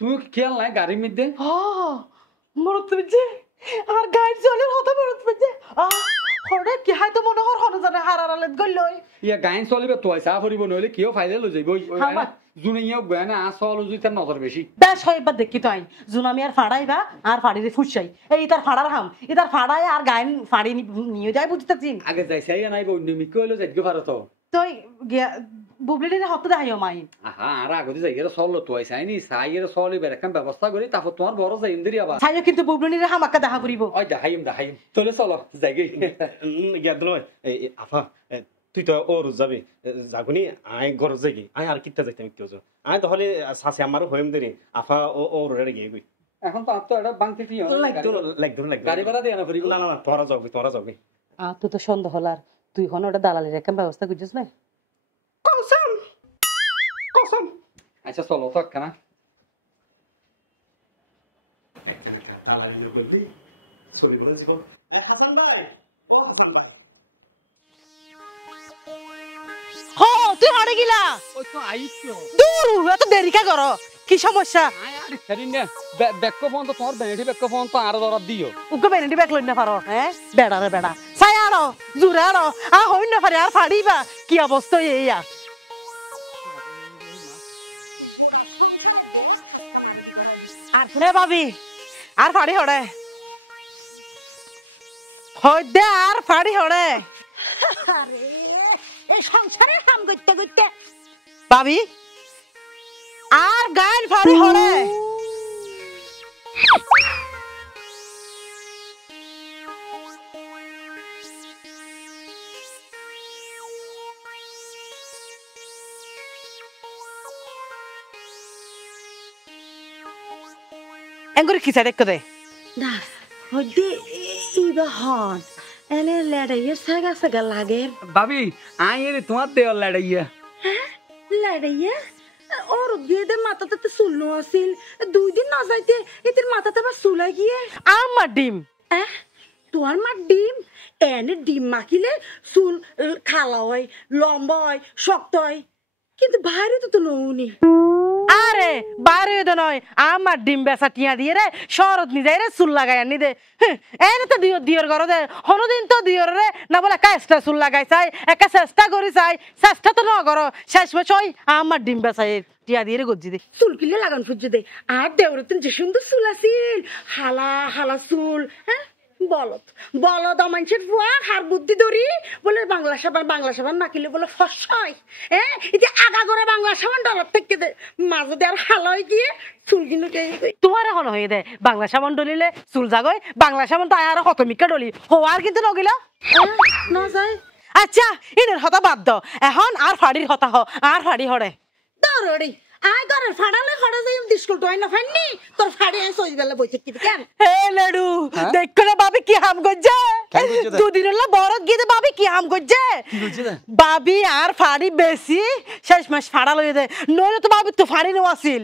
তুই খেয়াল নাই গাড়ির মধ্যে মরত পেছে আর গাইড চলে হতো মরত পেছে হরে কি হাই তো মনে হর হন জানে হারারালেত গলই ইয়া গাইন চলিবে তো আইসা ফরিব নইলে কিও ফাইলে লই যাইব ওই জুনিয়া গয়না আসল উজুই তার নজর বেশি বেশ হইবার দেখি তো আই জুনামি আর ফাড়াইবা আর ফাড়িরে ফুটছাই এই তার ফাড়ার হাম ইতার ফাড়ায় আর গাইন ফাড়ি নিয়ে যায় বুঝতেছি আগে যাইছাই নাই বই নিমি কইলো যাইগো পারো তো তুই বুবলিরে হতে দেখাইও মাই আহা আর আগতে যাইগেরা চললো তো আইসাই নি সাইয়ের চলিবে এরকম ব্যবস্থা করি তারপর তোমার বড় যাই ইন্দ্রি আবার ছাইও কিন্তু বুবলিরে হামাক্কা দেখা করিব ওই দেখাইম চলে চলো যাইগে গেল আফা তুই তো ওর যাবি যাগুনি আই ঘর যাই আই আর কিটা যাইতাম কেউ আই তাহলে সাসে আমারও হইম দেরি আফা ও ওর রে গিয়ে গই এখন তো আর তো এটা বাংতে কি লাগতো গাড়ি ভাড়া দিয়ে না ফরিব না তোরা যাবি তুই তো সন্দেহ হলার তুই হন ওটা দালালের একটা ব্যবস্থা করছিস না কসম আচ্ছা চলো তো কেনা তুই হড়ে গিলা ওই তো আইছো দূর এত দেরি কা করো কি সমস্যা আরে সেদিন না বেক্ক ফোন তো তোমার বেনেটি বেক্ক ফোন তো আর দরদ দিও উকে বেনেটি বেক লইন না পারো বেড়া রে বেড়া ছাই আরো জুরে আরো হইন না পারে আর ফাড়িবা কি অবস্থা এইয়া আর শুনে ভাবি আর ফাড়ি হড়ে হইদে আর ফাড়ি হড়ে আরে এই সংসারের কাম করতে করতে ভাবি আর গান ফাড়ি হড়ে এঙ্গুরি কিসা দেখতে দে না হইতে ইবা হন এনে লড়াইয়ের সাগা সাগা লাগে ভাবি আই এর তোমার দেওয়ার লড়াইয়া লড়াইয়া ওর গিয়ে মাথাতে তো চুল আছিল 2 দিন না যাইতে এদের মাথাতে আবার চুলাই গিয়ে আমার ডিম তোমার মা ডিম এনে ডিম মাখিলে চুল খালা হয় লম্বা হয় শক্ত হয় কিন্তু বাইরে তো নৌনি আরে বাইরে তো নয় আমার ডিম বেচা টিয়া দিয়ে রে শরৎ নিজাই রে চুল লাগাই আনি দে এনে তো দিয়র ঘর দে হনুদিন তো দিয়র রে না বলে একা চুল লাগাই চাই একা চেষ্টা করি চাই চেষ্টা তো ন করো শেষ বছর আমার ডিম বেচাই টিয়া দিয়ে রে গজ্জি দে চুল কিলে লাগান ফুজে দে আর দেওরে তুমি যে সুন্দর চুল আছিল হালা হালা চুল হ্যাঁ বলত বলদ মানুষের ফুয়া হার বুদ্ধি ধরি বলে বাংলা সাবান নাকিলে বলে ফসাই হ্যাঁ এই যে আগা করে বাংলা সাবান ডলার থেকে দে মাঝে দিয়ে আর হালাই গিয়ে চুল কিনে তোমার এখন হয়ে দে বাংলা সাবান ডলিলে চুল জাগয় বাংলা সাবান তো আর কত মিকা ডলি হওয়ার কিন্তু নগিল না যায় আচ্ছা ইনের হতা বাদ দাও এখন আর ফাড়ির হতা হ আর ফাড়ি হরে দরড়ি আই করে ফাড়ালে খড়ে যাই স্কুল টয় না ফাইনি তোর ফাড়ি আই সই গেলে বইতে কি কেন হে লাডু দেখো না বাবি কি হাম গজ্জে দুদিন হলো বরত গিয়ে বাবি কি হাম গজ্জে বাবি আর ফাড়ি বেশি শেষ মাস ফাড়া লই দে নইলে তো বাবি তো ফাড়ি নো আছিল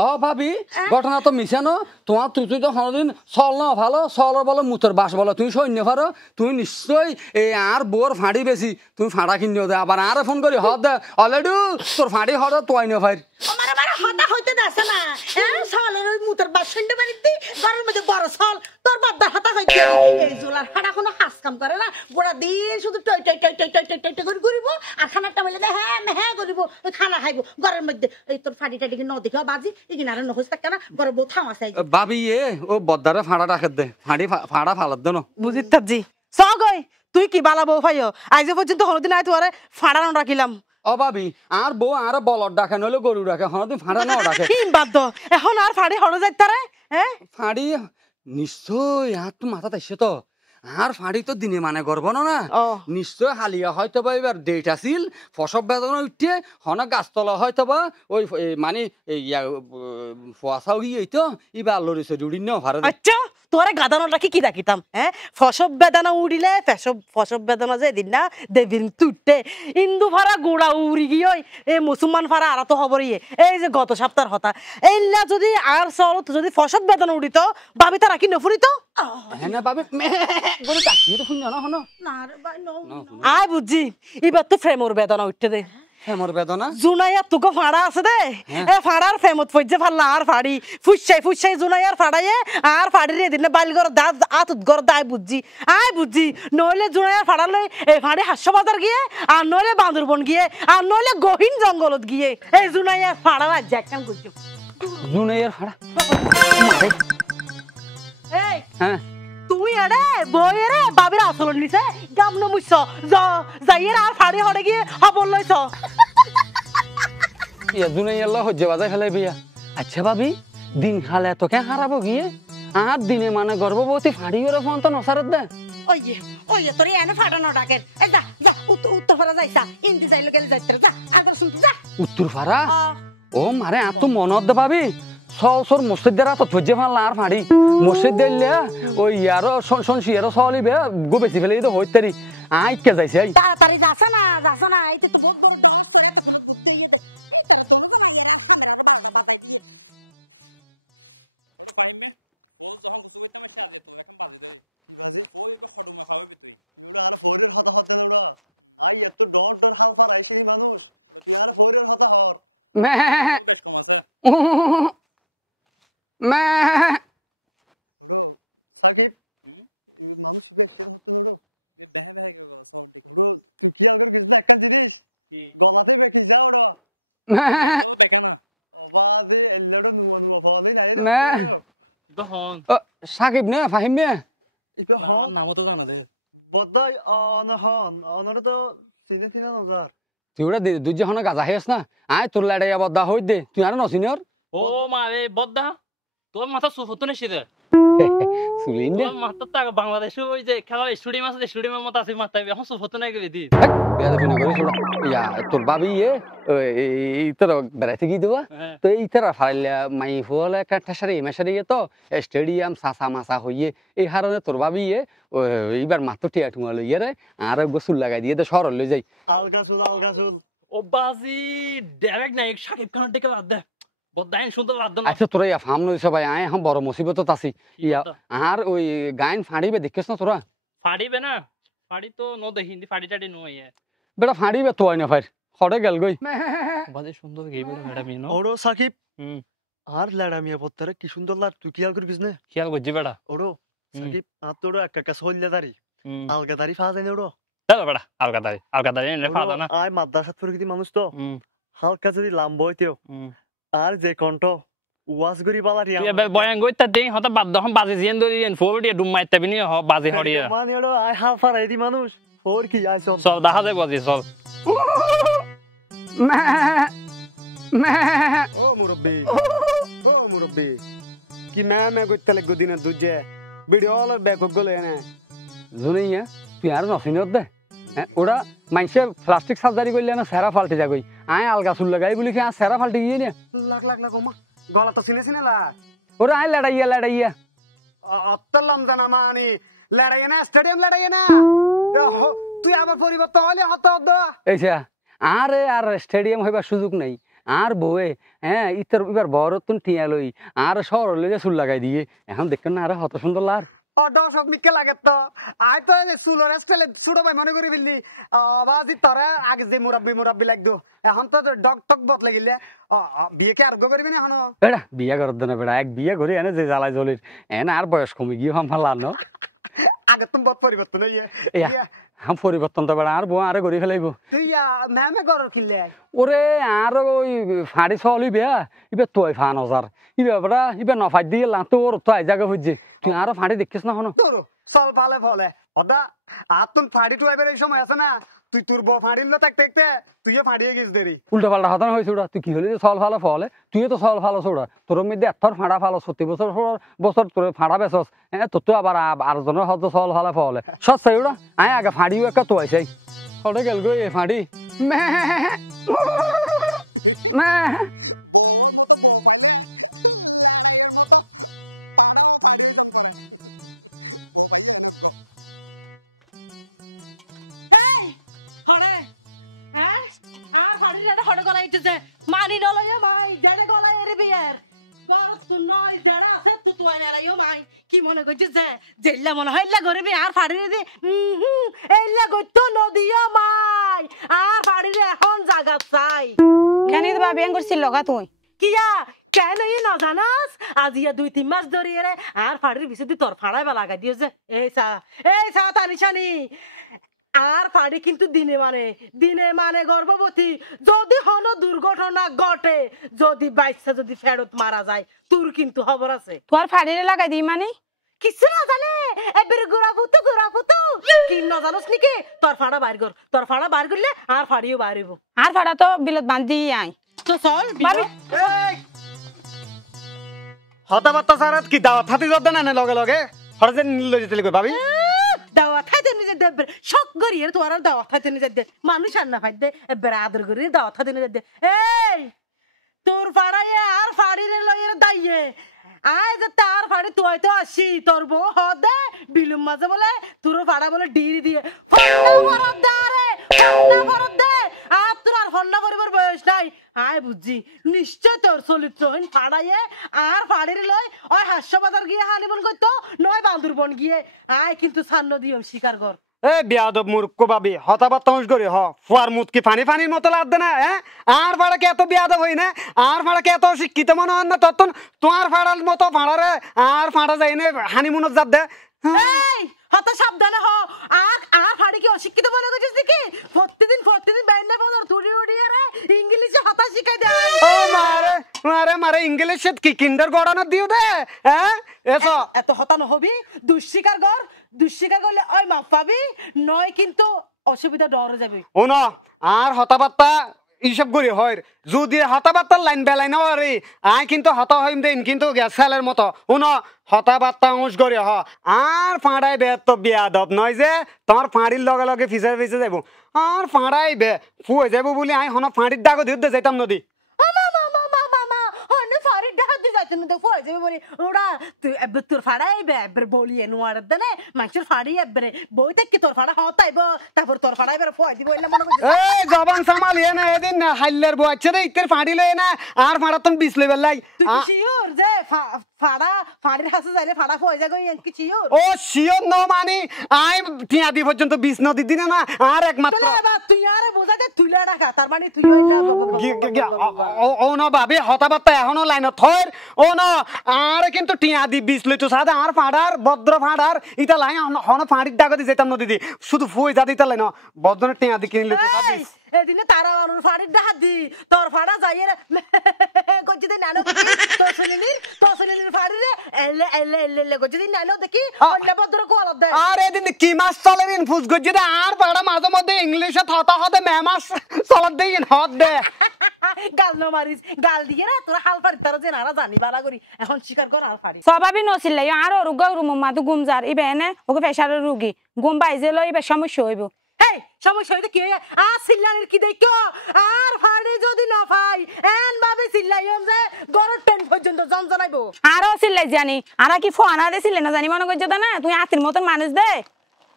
ও ভাবি ঘটনা তো মিশানো তোমার তুই তো কোনদিন চল না ভালো চলর বলে মুতর বাস বলে তুমি সৈন্য পারো তুমি নিশ্চয় এই আর বোর ফাড়ি বেশি তুমি ফাড়া কিনিও দে আবার আর ফোন করি হদ দে অলরেডি তোর ফাড়ি হদ তোয়াই না ভাই আমার আবার হতা হইতে দাসে না হ্যাঁ সালের ওই মুতর বাস সন্ডে বাড়িতে ঘরের মধ্যে বড় সাল তোর বাদ্দা হতা হইতে এই জোলার ফাড়া কোনো হাস কাম করে না গোড়া দিন শুধু টই টই টই টই টই টই টই করে ঘুরিব আর খানাটা বলে হ্যাঁ করিব ওই খানা খাইব ঘরের মধ্যে এই তোর ফাড়িটা দিকে ন দেখে বাজি এখানে আর নহস থাকে না ঘরে বউ থামা চাই ভাবি এ ও বদ্দারে ফাড়া রাখে দে ফাড়া ফালাত দে না বুঝিত থাকজি সগই তুই কি বালা বউ ভাইও আজ পর্যন্ত কোনদিন আই তোরে ফাড়া না রাখিলাম ও ভাবি আর বউ আর বলদ ডাকে নইলে গরু ডাকে হনদিন ফাড়া না ডাকে কি বাদ এখন আর ফাড়ি হড় যাইতারে হ্যাঁ ফাড়ি নিশ্চয় আর তো মাথা তাইছে তো আর ফাড়ি তো দিনে মানে গর্ব না নিশ্চয় হালিয়া হয়তো বা এবার ডেট আছিল ফসব বেদনা উঠে হন গাছতলা হয়তো বা ওই মানে ফুয়াশাও গিয়ে তো এবার আল্লরি চড়ি ন ভারে আচ্ছা তোরে গাদানোটা কি রাখিতাম হ্যাঁ ফসব বেদনা উড়িলে ফসব বেদনা যে দিন না দেবিন তুটে ইন্দু ভাড়া গোড়া উড়ি গিয়ে এই মুসলমান ভাড়া আর তো হবরই এই যে গত সপ্তাহের হতা এইলা যদি আর চলত যদি ফসব বেদনা উড়িত ভাবি তারা কি নফুরিত হ্যাঁ না ভাবি গরু কাটিয়ে তো শুনি না হন না রে ভাই নো আয় বুঝছি এবার তো ফ্রেমর বেদনা উঠতে দে হেমর বেদনা জুনাইয়া তোকে ফাড়া আছে দে এ ফাড়ার ফেমত ফইজে ফাল্লা আর ফাড়ি ফুসাই জুনাইয়ার ফাড়াইয়ে আর ফাড়ি রে দিনে বালগর দাঁত আতুত গর দাই বুঝছি আয় বুঝছি নইলে জুনাইয়ার ফাড়ালে এই ফাড়ি হাস্য বাজার গিয়ে আর নইলে বান্দরবন গিয়ে আর নইলে গহীন জঙ্গলত গিয়ে এই জুনাইয়ার ফাড়া রাজ্য একখান করছো জুনাইয়ার ফাড়া এই হ্যাঁ তুই আরে বইরে বাবির আসল নিছে গামনো মুছ যাইয়ের আর ফাড়ি হড়ে গিয়ে হবল লইছ ইয়া জুনাইয়ার লহ হজ্জে বাজাই ফেলাই বিয়া আচ্ছা ভাবি দিন খালে তোকে হারাবো গিয়ে আর দিনে মানে গর্ভবতী ফাড়ি ওরে ফোন তো নসারত দে ওই তোর এনে ফাটানো ডাকের এই যা যা উত্তর ফাড়া যাইছা ইন্দি যাইলো গেলে যাইতে যা আর শুনতে যা উত্তর ফাড়া ও মারে আর তো মনত দে ভাবি সর মসজিদের তো ধৈর্য ফাল আর ফাড়ি মসজিদ দিলে ওই ইয়ারো শিয়ারো চলিবে গো বেশি ফেলে তো হইতারি আইকে যাইছে তাড়াতাড়ি যাস না এই তো বহুত বড় সাকিব নে ফাহিম নে নামও তো জানা দে বদ্দাই অনহন অনরে তো চিনে নজার তুই ওরা দুজে হন গাজা হেস না আয় তোর লাড়াইয়া বদ্দা হই দে তুই আর নসিনিয়র ও মারে বদ্দা তোর মাথা সুফত নেছি দে সুলিন দে মাথা তা বাংলাদেশে ওই যে খেলা স্টেডিয়াম আছে স্টেডিয়ামের মত আছে মাথা এখন সুফত নাই গলি দি বেয়াদ বিনা করে ছোড়া ইয়া তোর বাবি এই তোর বেড়াইতে কি দেবা তো এই তোর ফাইলা মাই ফুল একটা ঠাসারি মেশারি তো স্টেডিয়াম সাসা মাসা হইয়ে এই হারনে তোর বাবি এইবার মাত্র টিয়া ঠুয়া লইয়ে রে আর গোসল লাগাই দিয়ে তো শহর লই যাই আলগা চুল ও বাজি ডাইরেক্ট নায়ক শাকিব খানের দিকে বাদ দে বদাইন সুন্দর বাদ দে আচ্ছা তোরা ইয়া ফার্ম নইছ ভাই আয় এখন বড় মুসিবতত আছি ইয়া আর ওই গাইন ফাঁড়িবে দেখিস না তোরা ফাড়িবে না ফাড়ি তো ন দেখি হিন্দি ফাড়ি টাড়ি নয় বেটা ফাঁড়িবে তো না ভাই খড়ে গেল গই বাজে সুন্দর গেইবে ম্যাডাম ইনো ওরো সাকিব হুম আর লাড়ামিয়া পত্তরে কি সুন্দর লাগ তুই খেয়াল করবিস না খেয়াল করছি বেটা ওরো সাকিব আর তোর একটা কাছে হইলে দাঁড়ি আলগা দাঁড়ি ফা যায় না ওরো দাদা বেটা আলগা দাঁড়ি এনে ফাদা না আয় মাদ্রাসাত প্রকৃতি মানুষ তো হালকা যদি লাম্ব হইতেও আর যে কণ্ঠ ওয়াজ করি বালা রিয়া বয়ান গইতা দেই হতা বাদ দহম বাজে জিন দরি এন ফোর ডি ডুম মাইতে বিনি হ বাজে হড়িয়া মানে ওরো আয় হাল ফারাই দি মানুষ ওর কি আয় সব সব দেখা যায় বাজে সব ও মুরব্বি কি মে গইতে লাগো দিনে দুজে ভিডিও হল ব্যাক গলে এনে জুনিয়া তুই আর নসিনত দে ওরা মাইসে প্লাস্টিক সার্জারি করলে না সেরা ফাল্টে যাগই আয় আলগা চুল লাগাই বলি কি সেরা ফাল্টে গিয়ে নে লাগ ওমা গলা তো চিনে লা ওরা আয় লড়াইয়া অত্তলাম জানা মানি লড়াইয়া না স্টেডিয়াম লড়াইয়া না তুই আবার পরিবর্তন হলে হত এইসা আরে আর স্টেডিয়াম হইবার সুযোগ নাই আর বউয়ে ইতার এবার বড় তুন টিয়া লই আর শহর লইয়া চুল লাগাই দিয়ে এখন দেখেন না আর হত সুন্দর লার দর্শক মিকে লাগে তো আয় তো চুলোর স্টাইলে ছোট ভাই মনে করি ফেললি বাজি তোরা আগে যে মুরাব্বি লাগতো এখন তো ডক টক বত লাগিলে বিয়ে কে আর করবি না এখন বেড়া বিয়া করত না বেড়া এক বিয়া করে এনে যে জ্বালাই জ্বলির এনে আর বয়স কমে গিয়ে আমার লান আগে তুমি বত পরিবর্তন হাম পরিবর্তন তো বেড়া আর বউ আরে গড়ি ফেলাইব তুই ম্যামে গর কিনলে ওরে আর ওই ফাড়ি চলি বেয়া ইবে তুই ফান হাজার ইবে বেড়া ইবে নফাই দিয়ে লান তোর তো আই জায়গা বুঝছি তুই আরো ফাড়ি দেখিস না হনো চল ফালে ফলে অদা আর তুই ফাড়ি টু এবার এই সময় আছে না তুই তোর বউ ফাড়িল থাকতে থাকতে তুইও ফাড়িয়ে গেছ দেরি উল্টা পাল্টা হতান হয়েছে ওরা তুই কি হলি চল ফালো ফলে তুই তো চল ফালো ছোড়া তোর মধ্যে এথর ফাঁড়া ফালো 70 বছর তোর ফাঁড়া বেছস তোর তো আবার আরেকজনের হয়তো চল ফালে ফলে সব চাই ওরা আয় আগে ফাঁড়িও একটা তো আইসাই হলে গেল গো এই ফাঁড়ি মানি নলয়ে মাই দেড়ে গলায় এর বিয়ার বস নয় দেড়ে আছে তো তুই নারাইও মাই কি মনে করছিস যে জেল্লা মনে হয় ইল্লা করবি আর ফাড়ি দি এইলা গইতো নদিও মাই আর ফাড়ি রে এখন জায়গা চাই কেন দিবা বিয়ান করছিল লগা তুই কিয়া কেন ই না জানাস আজ ইয়া 2-3 মাস ধরে রে আর ফাড়ির বিছে দি তোর ফাড়াইবা লাগা দিয়েছে এই সা তানিশানি আর ফাড়ি কিন্তু দিনে মানে গর্ভবতী যদি হনো দুর্ঘটনা ঘটে যদি বাচ্চা যদি ফেরত মারা যায় তোর কিন্তু খবর আছে তোর ফাড়িরে লাগাই দি মানে কিছু না জানে এবারে গুড়া ফুতু কি না জানোস নাকি তোর ফাড়া বাইর করলে আর ফাড়িও বাইরিব আর ফাড়া তো বিলত বান্ধি আই তো চল ভাবি হতা বাত্তা সারাত কি দাওয়াত হাতি জদ না লগে লগে হরজে নিল যেতে কই ভাবি দাওয়াত খাইতে নিজে দে শক গরিয়ে তোর দাওয়াত খাইতে নিজে দে মানুষ আর না ফাইদ দে এবারে আদর করি দাওয়াত খাইতে নিজে দে এই তোর ফাড়ায় আর ফাড়িরে লইয়ে দাইয়ে আয় যে তার ফাড়ি তুই তো আসি তোর বউ হদে বিলুম মাঝে বলে তোর ফাড়া বলে ডিরি দিয়ে ফরত দে আর তোর আর হন্না করিবার বয়স নাই আয় বুঝছি নিশ্চয় তোর চরিত্রহীন ফাড়াইয়ে আর ফাড়ির লয় ওই হাস্যবাজার গিয়ে হানিমন করতো নয় বান্দুরবন গিয়ে আয় কিন্তু সান্ন দিয়ম স্বীকার কর এ বিয়াদব মূর্খ ভাবি হতাবাত তামস করি ফুয়ার মুত কি পানির মতো লাদ দে না আর ফাড়া কে এত বিয়াদব হই না আর ফাড়া কে এত শিক্ষিত মনে হয় না তত তোমার ফাড়ার মতো ফাড়ারে আর ফাড়া যাই না হানিমুনত যাব দে এই হত সাবধানে হ আর ফাড়ি কি অশিক্ষিত মনে করছিস নাকি প্রতিদিন বাইনা পদর তুড়ি উড়িয়ে রে ইংলিশে হতা শিখাই দে ও মারে ইংলিশে কি কিন্ডার গড়ানো দিও দে এসো এত হতা নহবি দুঃস্বীকার করলে ওই মাপ পাবি নয় কিন্তু অসুবিধা ডরে যাবে ও না আর হতাবাত্তা এইসব করি হয় যদি হতাবার্তার লাইন বেলাই না রে আয় কিন্তু হতা হইম দেন কিন্তু গ্যাস সালের মতো উনো হতাবার্তা অংশ করি আর ফাঁড়াই বে তো বিয়াদব নয় যে তোমার ফাঁড়ির লগে লগে ফিসে যাব আর ফাঁড়াই বে ফুয়ে যাব বলি আয় হন ফাঁড়ির দাগো দিতে যাইতাম নদী মামা ফাড়ির ডাক দি তুমি তো ফয় যাবে বলি ওরা তুই এবার তোর ফাড়াই এবার বলি নোয়ার দেনে মানুষের ফাড়ি এবারে বই থেকে তোর ফাড়া হতাইব তারপর তোর ফাড়া এবার ফয় দিব এলা মনে করছিস এই জবান সামালিয়ে না এদিন না হাইলার বইছে রে ইতের ফাড়ি লয় না আর ফাড়া তুমি 20 লেভেল লাই তুই কি শিওর যে ফাড়া ফাড়ির হাসে যাইলে ফাড়া ফয় যাবে কি শিওর ও শিওর ন মানে আই টিয়া দি পর্যন্ত 20 নদী দিনে না আর একমাত্র তুই আরে বোঝাতে তুইলা রাখা তার মানে তুই হইলা ও না ভাবে হতাবার্তা এখনো লাইনত থর ও না আর কিন্তু টিয়া দি 20 লইতো সাদা আর ফাড়ার ভদ্র ফাড়ার ইটা লাই হন ফাড়ির ডাক দি যেতাম নদী দি শুধু ফুই যা দিতা লাইন ভদ্র টিয়া দি কিনলে তো 20 এদিনে তারা মানুষ ফাড়ির ডাক দি তোর ফাড়া যাইয়ে কইতে দে নানো তোর শুনিলির ফাড়ি রে এলে এলে এলে কইতে দে নানো দেখি অন্য ভদ্র কোয়াল দে আর এদিন কি মাস চলে দিন ফুস গজি দে আর ফাড়া মাঝে মধ্যে ইংলিশে থতা হতে মেমাস চলত দেইন হদ দে গাল ন মারিস গাল দিয়ে না তোর হাল ফাড়ি তার যে নারা জানি বালা করি এখন স্বীকার কর হাল ফাড়ি স্বভাবই নছিল আর রোগ রুমা তো গুম যার ইবে এনে ওকে প্রেসারের রোগী গুম বাইজে লই ইবে সমস্যা হইব এই সমস্যা হইতে কি আ সিল্লানির কি দেখো আর ফাড়ি যদি না পাই এন ভাবে সিল্লাইম যে গরর টেন পর্যন্ত জনজনাইবো আরো সিল্লাই জানি আর কি ফোনা দিছিলে না জানি মনে করছ না তুই আতির মতন মানুষ দে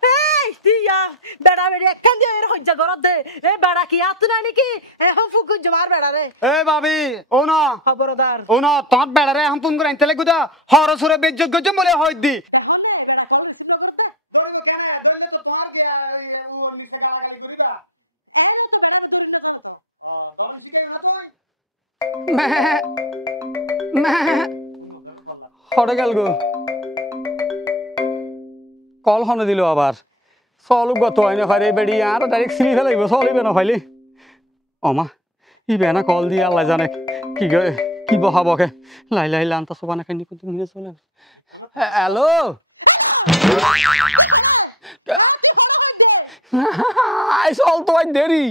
এই টিয়া বেড়া বেড়ি একখান দিয়ে এর হজ্জা গরত দে এ বেড়া কি আত না নাকি এখন ফুকু জমার বেড়া রে এ ভাবি ও না খবরদার ও না তোর বেড়া রে এখন ফোন করে আনতে লাগু দা হরসুরে বেজ্জত গজ বলে হই দি হরে গেল গো কল হনে দিল আবার চলুক গত হয় না ফারে বেড়ি আর ডাইরেক্ট সিলি ফেলাইব চলিবে না ফাইলি অমা ইবে না কল দিয়ে আল্লাহ জানে কি কি বহাবকে লাই লাই লান্তা সোবানা খাইনি কিন্তু মিনে চলে হ্যালো আই চল তো আই দেরি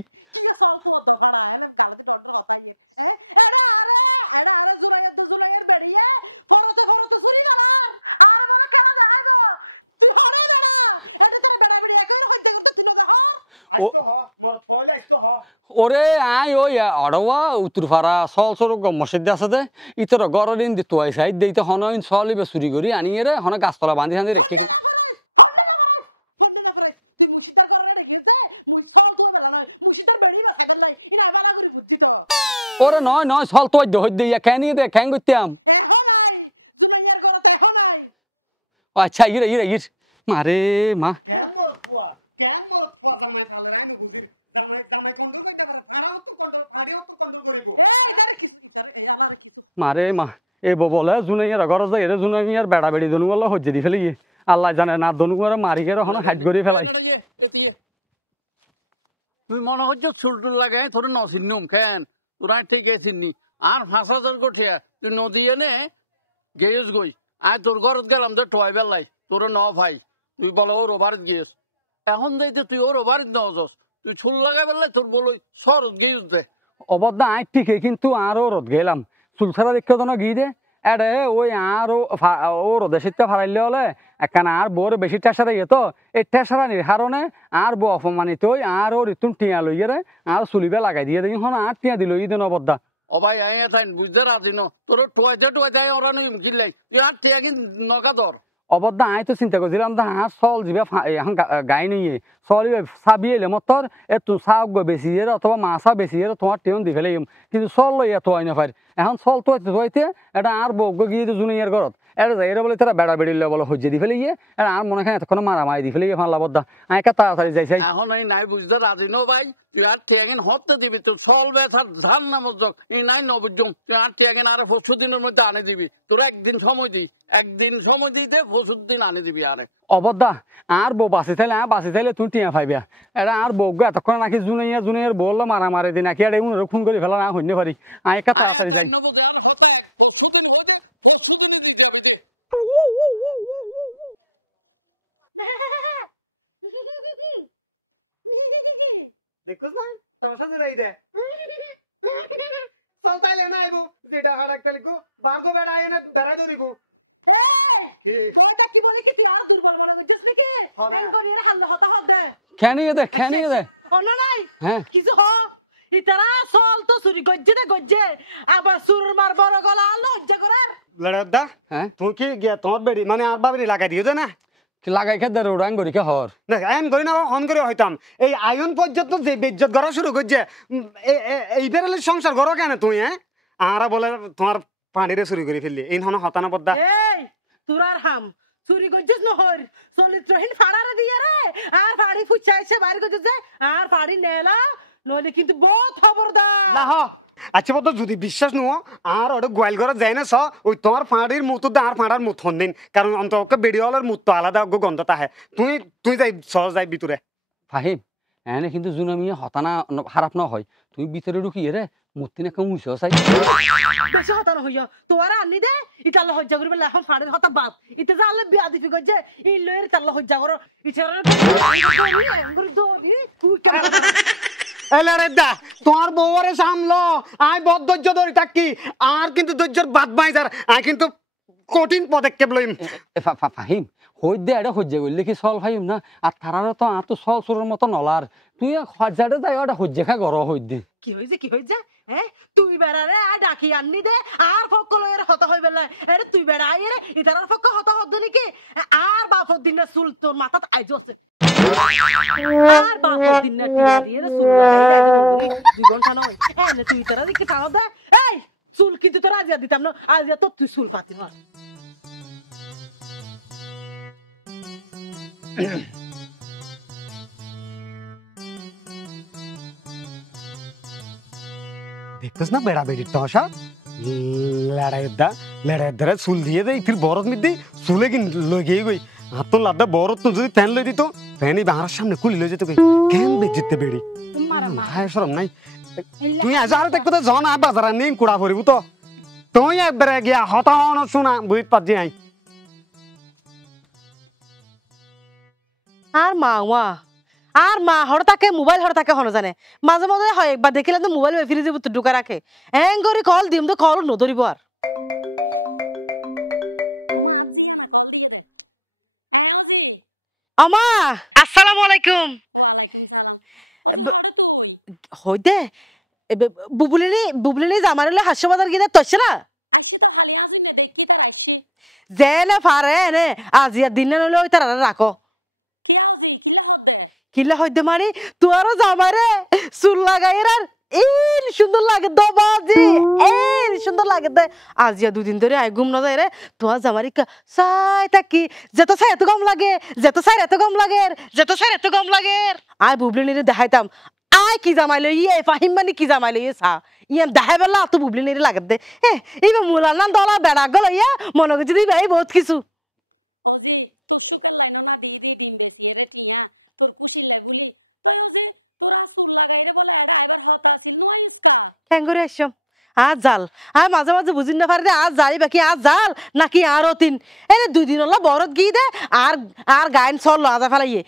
ওরে আই ওই অড়ওয়া উত্তরপাড়া চল চল মসজিদ আছে দে ইতর গড় দিন দি তোয়াই সাইড দেইতে হন চলিবে চুরি করি আনিয়ে রে হন গাছতলা বান্ধি বান্ধি রেখে ওরে নয় নয় চল তোই দে হই দিয়া কেন দে কেন করতাম আচ্ছা ইরে ইরে ইর মারে মা মারে মা এ বলে জুনাইয়ার ঘর যাই রে জুনাইয়ার বেড়া বেড়ি দনু বলে হজ্জে দি ফেলি আল্লাহ জানে না দনু করে মারি গে হন হাইট করে ফেলাই তুই মনে হচ্ছে চুলটুল লাগে তোর নচিনুম কেন তোরা ঠিকই চিনি আর 5,000 গঠিয়া তুই নদী এনে গেছ গই আয় তোর ঘরত গেলাম তো টয় বেলাই তোর ন ভাই তুই বলো ওর ওভারত গিয়েছ এখন যাইতে তুই ওর ওভারত নজস তুই চুল লাগাই বেলাই তোর বলই সরত গিয়েছ দে অবদ্ধা আয় ঠিকই কিন্তু আরও রোদ গেলাম চুল ছাড়া দেখতে তো না গিয়ে দে এরে ওই আরও ও রোদে শীতটা ফারাইলে হলে একখানা আর বোর বেশি টেসারা ইয়ে তো এই টেসারানির কারণে আর বউ অপমানিত ওই আর ওর ইতুন টিয়া লইয়ে রে আর চুলিবে লাগাই দিয়ে দেখি হন আর টিয়া দিল ইদেন অবদ্ধা ও ভাই আই তাই বুঝতে রাজি ন তোর টয়তে ওরা নই কিনলাই তুই আর টিয়া কি নকা ধর অবদ্ধা আই তো চিন্তা করছিলাম দা হাঁ চল যাবে এখন গাই নিয়ে চলিবে চাবি এলে মতর এ তু চাওক বেশি অথবা মাছা বেশি তোমার টেউন দি ফেলে কিন্তু চল লই এত হয় না পারি এখন চল তো হইতে এটা আর বউ গিয়ে জুনিয়ার ঘরত এটা যাই বলে তারা বেড়া বেড়িলে বলে হজ্জে দি ফেলে গিয়ে এটা আর মনে হয় এতক্ষণ মারামারি দি ফেলে গিয়ে ফাঁলা বদ্ধা আইকা তাড়াতাড়ি যাইছাই এখন এই নাই বুঝতে রাজি ন ভাই তুই আর টিয়াগিন হতে দিবি তোর চলবে ধান না মজক এই নাই নবুজম তুই আর টিয়াগিন আর 25 দিনের মধ্যে আনে দিবি তোর একদিন সময় দিতে 25 দিন আনে দিবি আরে অবদ্ধা আর বউ বাঁচি থাইলে তুই টিয়া পাইবা এটা আর বউ এতক্ষণ নাকি জুনিয়ার বললো মারামারি দি নাকি আর উনারে খুন করে ফেলা না হইতে পারি আইকা তাড়াতাড়ি যাই দেখোস না তামাশা জুড়াই দে চলতাইলে না আইবো যেটা হাড় একটা লিখো বারগো বেড়া আয় না বেড়া ধরিবো কি বলে কি তুই আর দুর্বল মনে করছিস নাকি এন করিয়ে হাল্লা হতা হত দে খেনিয়ে দে অন্য নাই হ্যাঁ কিছু হ ইতারা চল তো চুরি গজ্জে দে গজ্জে আবার সুর মার বড় গলা লজ্জা করার লড়াইদা হ্যাঁ তুই কি গিয়া তোমার বেড়ি মানে আর বাবরি লাগাই দিও না লাগাই খেতে রোডাং করি কে হর দেখ এম করি না অন করে হইতাম এই আয়ন পর্যন্ত যে বেজ্জত করা শুরু করছে এইবার সংসার করো কেন তুই হ্যাঁ আরা বলে তোমার পানিরে চুরি করে ফেললি এই হন হতানা পদ্মা এই তুরার হাম চুরি গজ্জেস নহর চরিত্রহীন ফাড়ারে দিয়ে রে আর ফাড়ি ফুচাইছে বাইরে গজ্জে আর ফাড়ি নেলা নইলে কিন্তু বহুত খবরদার না হ আচ্ছা বলতো যদি বিশ্বাস নুও আর ওটা গোয়াল ঘরে যায় না ওই তোমার ফাঁড়ির মুতো আর ফাঁড়ার মুত হন দিন কারণ অন্তত বেড়িওয়ালার মুত তো আলাদা গন্ধ তাহে তুই তুই যাই সহজ যাই ভিতরে ফাহিম এনে কিন্তু জুনামিয়া হতানা খারাপ না হয় তুই ভিতরে ঢুকিয়ে রে মূর্তি না কেমন উইছ চাই বেশি হতানো হইয়া তোরা আনি দে ইতালে হজ্জা করিবে এখন ফাড়ের হতা বাপ ইতে জালে বিয়া দিবি গজে এই লয়ের তালে হজ্জা করো ইছারে আঙ্গুর দবি তুই কেন এলারেদা তোমার বউরে সামলো আই বদ ধৈর্য ধরি থাকি আর কিন্তু ধৈর্যর বাদ বাইজার আই কিন্তু কঠিন পদক্ষেপ লইম ফাহিম হই দে এটা হজ্জা করলে কি চল ফাহিম না আর তারার তো আর তো চল চোরের মতো নলার তুই হজ্জাটা যাই ওটা হজ্জা খা গর হই দে কি হইছে হ্যাঁ তুই বেড়ারে আর ডাকি আননি দে আর ফক্ক লয়ের হতা হইবে না আরে তুই বেড়া আইরে ইতারার ফক্ক হতা হদ নাকি আর বাপর দিনে চুল তোর মাথাত আইজ আছে আর বাপর দিনে টিয়া দিয়ে চুল লাগাই 2 ঘন্টা নয় এনে তুই ইতারা দেখি টানো দে এই চুল কিন্তু তোর আজিয়া দিতাম না আজিয়া তো তুই চুল পাতি না দেখতেছ না বেড়া বেড়ির তহসা লড়াইদারে চুল দিয়ে দেয় ফির বরত মিদি চুলে কি লগে গই হাত তো লাদা বরত তো যদি ফ্যান লই দিত ফ্যানই বাহার সামনে কুলি লই যেত কেন বেজিতে বেড়ি হায় শরম নাই তুই আজ আর দেখতে জন আর বাজার নেই কুড়া ভরিব তো তুই একবারে গিয়া হতাহন শোনা বুঝতে পারছি নাই আর মা হড় তাকে মোবাইল হড় তাকে হন জানে মাঝে মাঝে হয় একবার দেখিলে তো মোবাইল ফিরে যাব তো ঢুকা রাখে হ্যাং করে কল দিম তো কল নধরিব আর আমা আসসালামু আলাইকুম হইতে বুবলিনি জামারলে হাস্যবাজার গিয়ে তছে না জেনে ফারে নে আজিয়া দিনে নলে ওই তারা রাখো কিলা হইতে মারি তোরও জামারে চুল লাগাই আর এই সুন্দর লাগে দবাজি এই সুন্দর লাগে দে আজিয়া 2 দিন ধরে আই ঘুম না যায় রে তোর জামারি সাই থাকি যেত সাই এত কম লাগে যেত সাই এত কম লাগে যেত সাই এত কম লাগে আই বুবলিনিরে দেখাইতাম আই কি জামাইলো ইয়ে ফাহিম মানে কি জামাইলো ইয়ে সা ইয়ে দেখাই বেলা তো বুবলিনিরে লাগে দে এই মুলা না দলা বেড়া গল ইয়া মনে করছি দিই ভাই বহুত কিছু করে আসম আজ জাল আর মাঝে মাঝে বুঝিন না পারে আজ যাই বাকি আজ জাল নাকি আরো 3 এই 2 দিন হলো বরত গিয়ে দে আর গায়ন চল আজা ফেলাইয়ে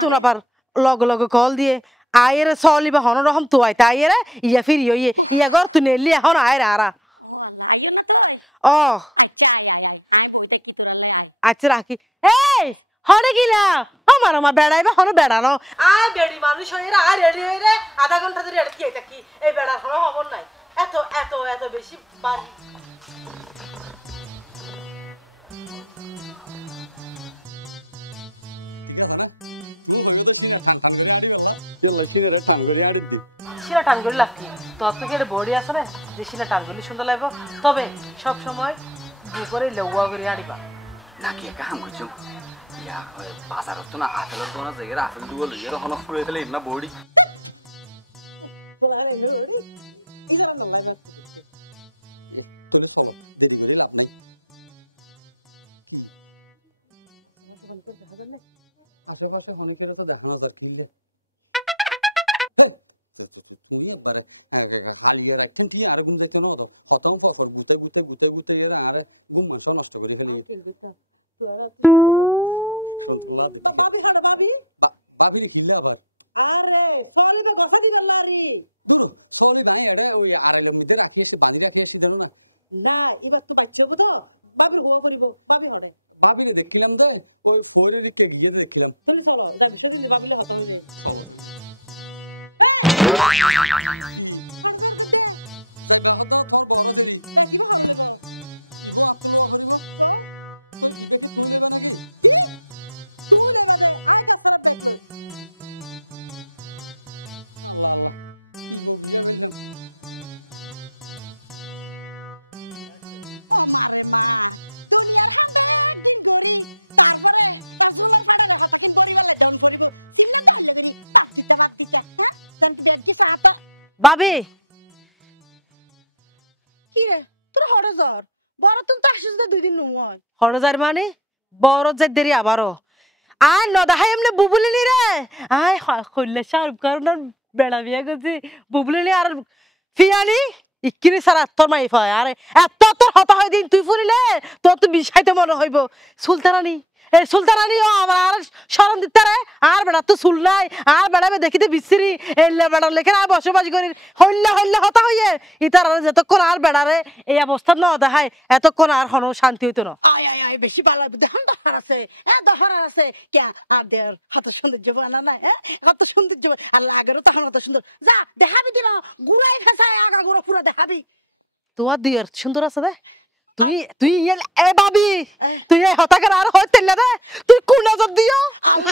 তো না পার লগ কল দিয়ে আয়ের চলিবা হন রকম তো আইতা আয়ের ইয়া ফিরি ইয়ে ইয়া ঘর তুই নেলি এখন আয়ের আরা ও আচ্ছা রাখি এই হরে গিলা আমার বেড়াইবা হন বেড়ানো আয় বেড়ি মানুষ হয়ে রে আর রেডি হয়ে রে আধা ঘন্টা ধরে এড়কি এটা কি এই বেড়া হন খবর নাই এত এত এত বেশি বাড়ি শিলা টানগুলি লাগি তোর থেকে একটা বডি আছে না যে শিলা টানগুলি সুন্দর লাগবে তবে সব সময় দুপুরে লেউয়া করে আড়িবা নাকি একা হাম করছো ইয়া বাজারত তো না আপেলের দোনা জায়গায় আপেল দুটো লইয়ে তখন ফুলে ফেলে না বডি আশেপাশে অনেকের দেখা যাচ্ছে হালিয়ে রাখছেন কি আরো দিন দেখে নেব প্রথমে গুতে আমার দিন মুখে নষ্ট করে ফেলবো বাবি ছিল আবার ফলি দাম ওই আড়াইলের মধ্যে রাখি একটু দামি রাখি একটু দেবে না না এবার তো পাচ্ছি হবে তো বাবি হওয়া করিব বাবি হবে বাবিকে দেখছিলাম তো ওই শহরের দিকে দিয়ে গেছিলাম চলি সবাই এটা বাবিটা হাতে হয়ে যায় ভাবি কি রে তোর হড়ে জ্বর বড় তুমি তো আসিস না 2 দিন নয় হরজার মানে বড় যে দেরি আবারও আর নদাহাই এমনি বুবুলিনি রে আয় কইলে শাহরুখ খানের বেড়া বিয়া গেছি বুবুলিনি আর ফিয়ানি ইকিনি সারা তোর মাই ফয় আরে এত তোর হতা হয় দিন তুই ফুরিলে তোর তো বিষাইতে মনে হইব সুলতানানি এই সুলতানানি ও আমার আর শরম দিতে রে আর বেড়া তো সুল নাই আর বেড়াবে দেখিতে বিশ্রি এলে বেড়া লেখে আর বসবাস করি হইলে হইলে হতা হইয়ে ইতার যতক্ষণ আর বেড়ারে এই অবস্থা ন দেখায় এতক্ষণ আর হন শান্তি হইতো না আয় আয় আয় বেশি ভালো দেখান দহার আছে দহার আছে কে আর দের হাত সৌন্দর্য বানা না কত সৌন্দর্য আর লাগেরও তখন কত সুন্দর যা দেখাবি দিন গুড়াই ফেসায় আগা গুড়া পুরো দেখাবি তোমার দুইয়ের সুন্দর আছে দে তুই তুই এ ভাবি তুই এই হতাকার আর হইতে দে তুই কোন নজর দিও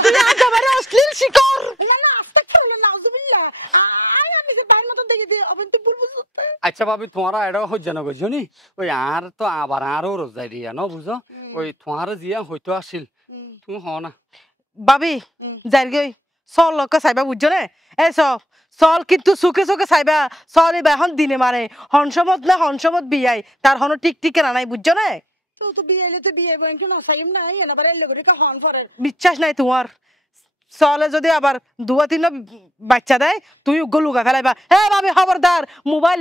তুই একেবারে অশ্লীল শিকর না না আস্তাগফিরুল্লাহ নাউযুবিল্লাহ আয় আমি কে তাই মত দেখি দি আপনি তো বলবো আচ্ছা ভাবি তোমার এটা হজ্জা না কইছো নি ওই আর তো আবার আরো রোজাই দিয়া ন বুঝো ওই তোমার জিয়া হইতো আসিল তুমি হ না ভাবি যাই গই চল লোক চাইবা বুঝছো নে এই চল কিন্তু সুখে সুখে চাইবা চল এবার এখন দিনে মানে হনসমত না হনসমত বিয়াই তার হন টিক টিকে না নাই বুঝছো নে তো বিয়েলে তো বিয়ে বইন না সাইম না এনাবার এলে করে কা হন ফরের বিশ্বাস নাই তোমার চলে যদি আবার 2-3 বাচ্চা দেয় তুই গলুগা ফেলাইবা হে ভাবি খবরদার মোবাইল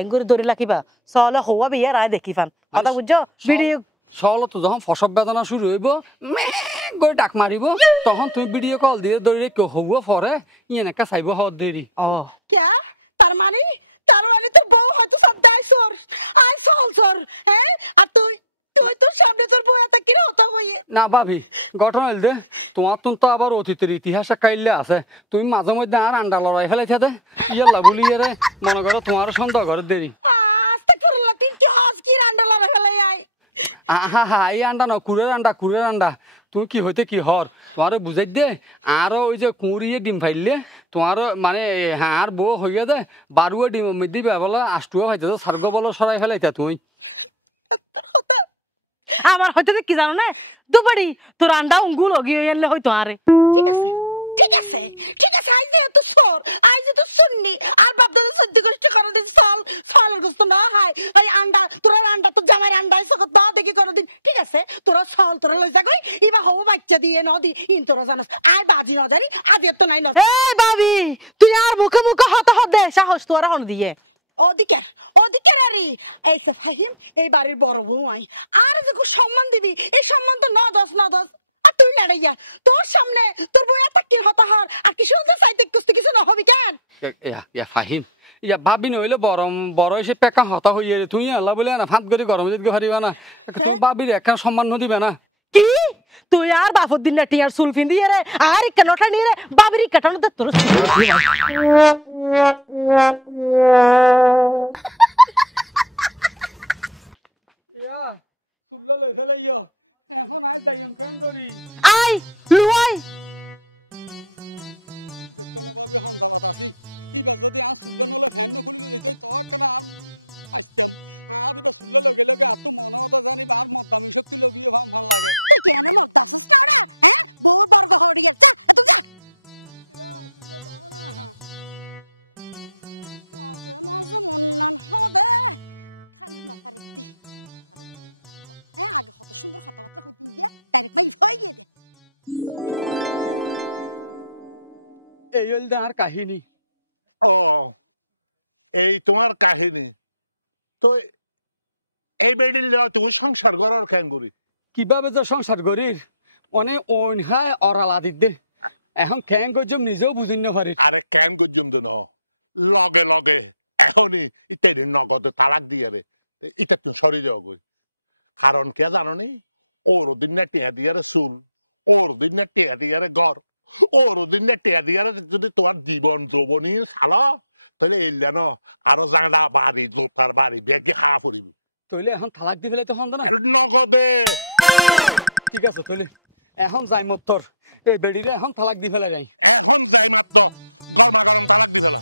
এঙ্গরি ধরে রাখিবা চলে হওয়া বিয়ে রায় দেখি ফান কথা বুঝছো ভিডিও চলো তো যখন ফসব বেদনা শুরু হইব করে ডাক মারিব তখন তুমি ভিডিও কল দিয়ে ধরে কেউ হবো পরে ইয়ে নাকা চাইব হওয়ার দেরি কে তার মানে তোর বউ হয়তো সব দাইছর আই সলছর হ্যাঁ আর তুই তো সামনে তোর বউ এত কি হতা হইয়ে না ভাবি ঘটনা হইল দে তোমার তো আবার অতীতের ইতিহাস কাইলে আছে তুমি মাঝে মধ্যে আর আন্ডা লড়াই ফেলাইছে দে ইয়াল্লা বলি এরে মনে করো তোমার সন্দেহ ঘরের দেরি আস্তাগফিরুল্লাহ তুই কি হাস কি আন্ডা লড়াই ফেলাই আয় হা এই আন্ডা না কুড়ের আন্ডা তুমি কি হইতে কি হর তোমার বুঝাই দে আরো ওই যে কুড়িয়ে ডিম ফাইলে তোমার মানে আর বউ হইয়া দে বারুয়ে ডিম দিবে বলে আষ্টুয়া হইতে সার্গ বলো সরাই ফেলাইতা তুই আমার হইতে কি জানো না দুবাড়ি তোর আন্ডা উঙ্গুল গিয়ে এলে হইতো আরে ঠিক আছে আই যে তো সর আই যে তো শুননি আর বাপ দাদা সহ্য কষ্ট করে দিন সালের গোস্ত না হয় ওই আন্ডা তোর আন্ডা তো জামাই আন্ডাই সকত না দেখি করে দিন ঠিক আছে তোরা সাল তোরা লই যা কই ইবা হবো বাচ্চা দিয়ে নদি ইন তোরা জানাস আই বাজি না জানি আজ এত নাই না এই ভাবি তুই আর মুখে মুখে হতা দে সাহস তোরা হন দিয়ে ওদিকে রারি এই ফাহিম এই বাড়ির বড় বউ আই আর যে সম্মান দিবি এই সম্মান তো না দশ আর তুই লড়াইয়া তোর সামনে তোর বউ এত কি হতা হর আর কি শুনতে চাইতে কিছু না হবি কেন ফাহিম ভাবি নইলে বড় এসে পেকা হতা হইয়ে তুই আল্লাহ বলে না ফাঁত করে গরম দিতে পারিবা না তুমি ভাবির একটা সম্মান দিবে না কি তুই আর বাপর দিন নাটি আর চুল ফিন্দি রে আর কেনটা নিয়ে রে বাবির কাটানোতে তোর আই লুয়াই এই হল আর কাহিনী ও এই তোমার কাহিনী তো এই বেডিল তুমি সংসার করার কেন করি কিভাবে যে সংসার করির অনেক অনহায় অরালা দিতে এখন কেন করছম নিজেও বুঝিন না পারি আরে কেন করছম তো লগে এখনই ইত্যাদি নগদে তালাক দিয়ে রে এটা তুমি সরে যাও কই কারণ কে জানো নি ওর দিন না টিয়া দিয়ে চুল ওর দিন না টিয়া দিয়ে ঘর ওর দিন না টিয়া দিয়ে যদি তোমার জীবন যৌবনী চালা তাহলে এলে ন আরো জানা বাড়ি জোতার বাড়ি ব্যাগে খাওয়া পড়িবি তইলে এখন তালাক দি ফেলে তো হন্দ না নগদে ঠিক আছে তইলে এখন যাই মত্তর এই বেডিরে এখন তালাক দি ফেলে যাই এখন যাই মাত্র তোর মাথা তালাক দিবে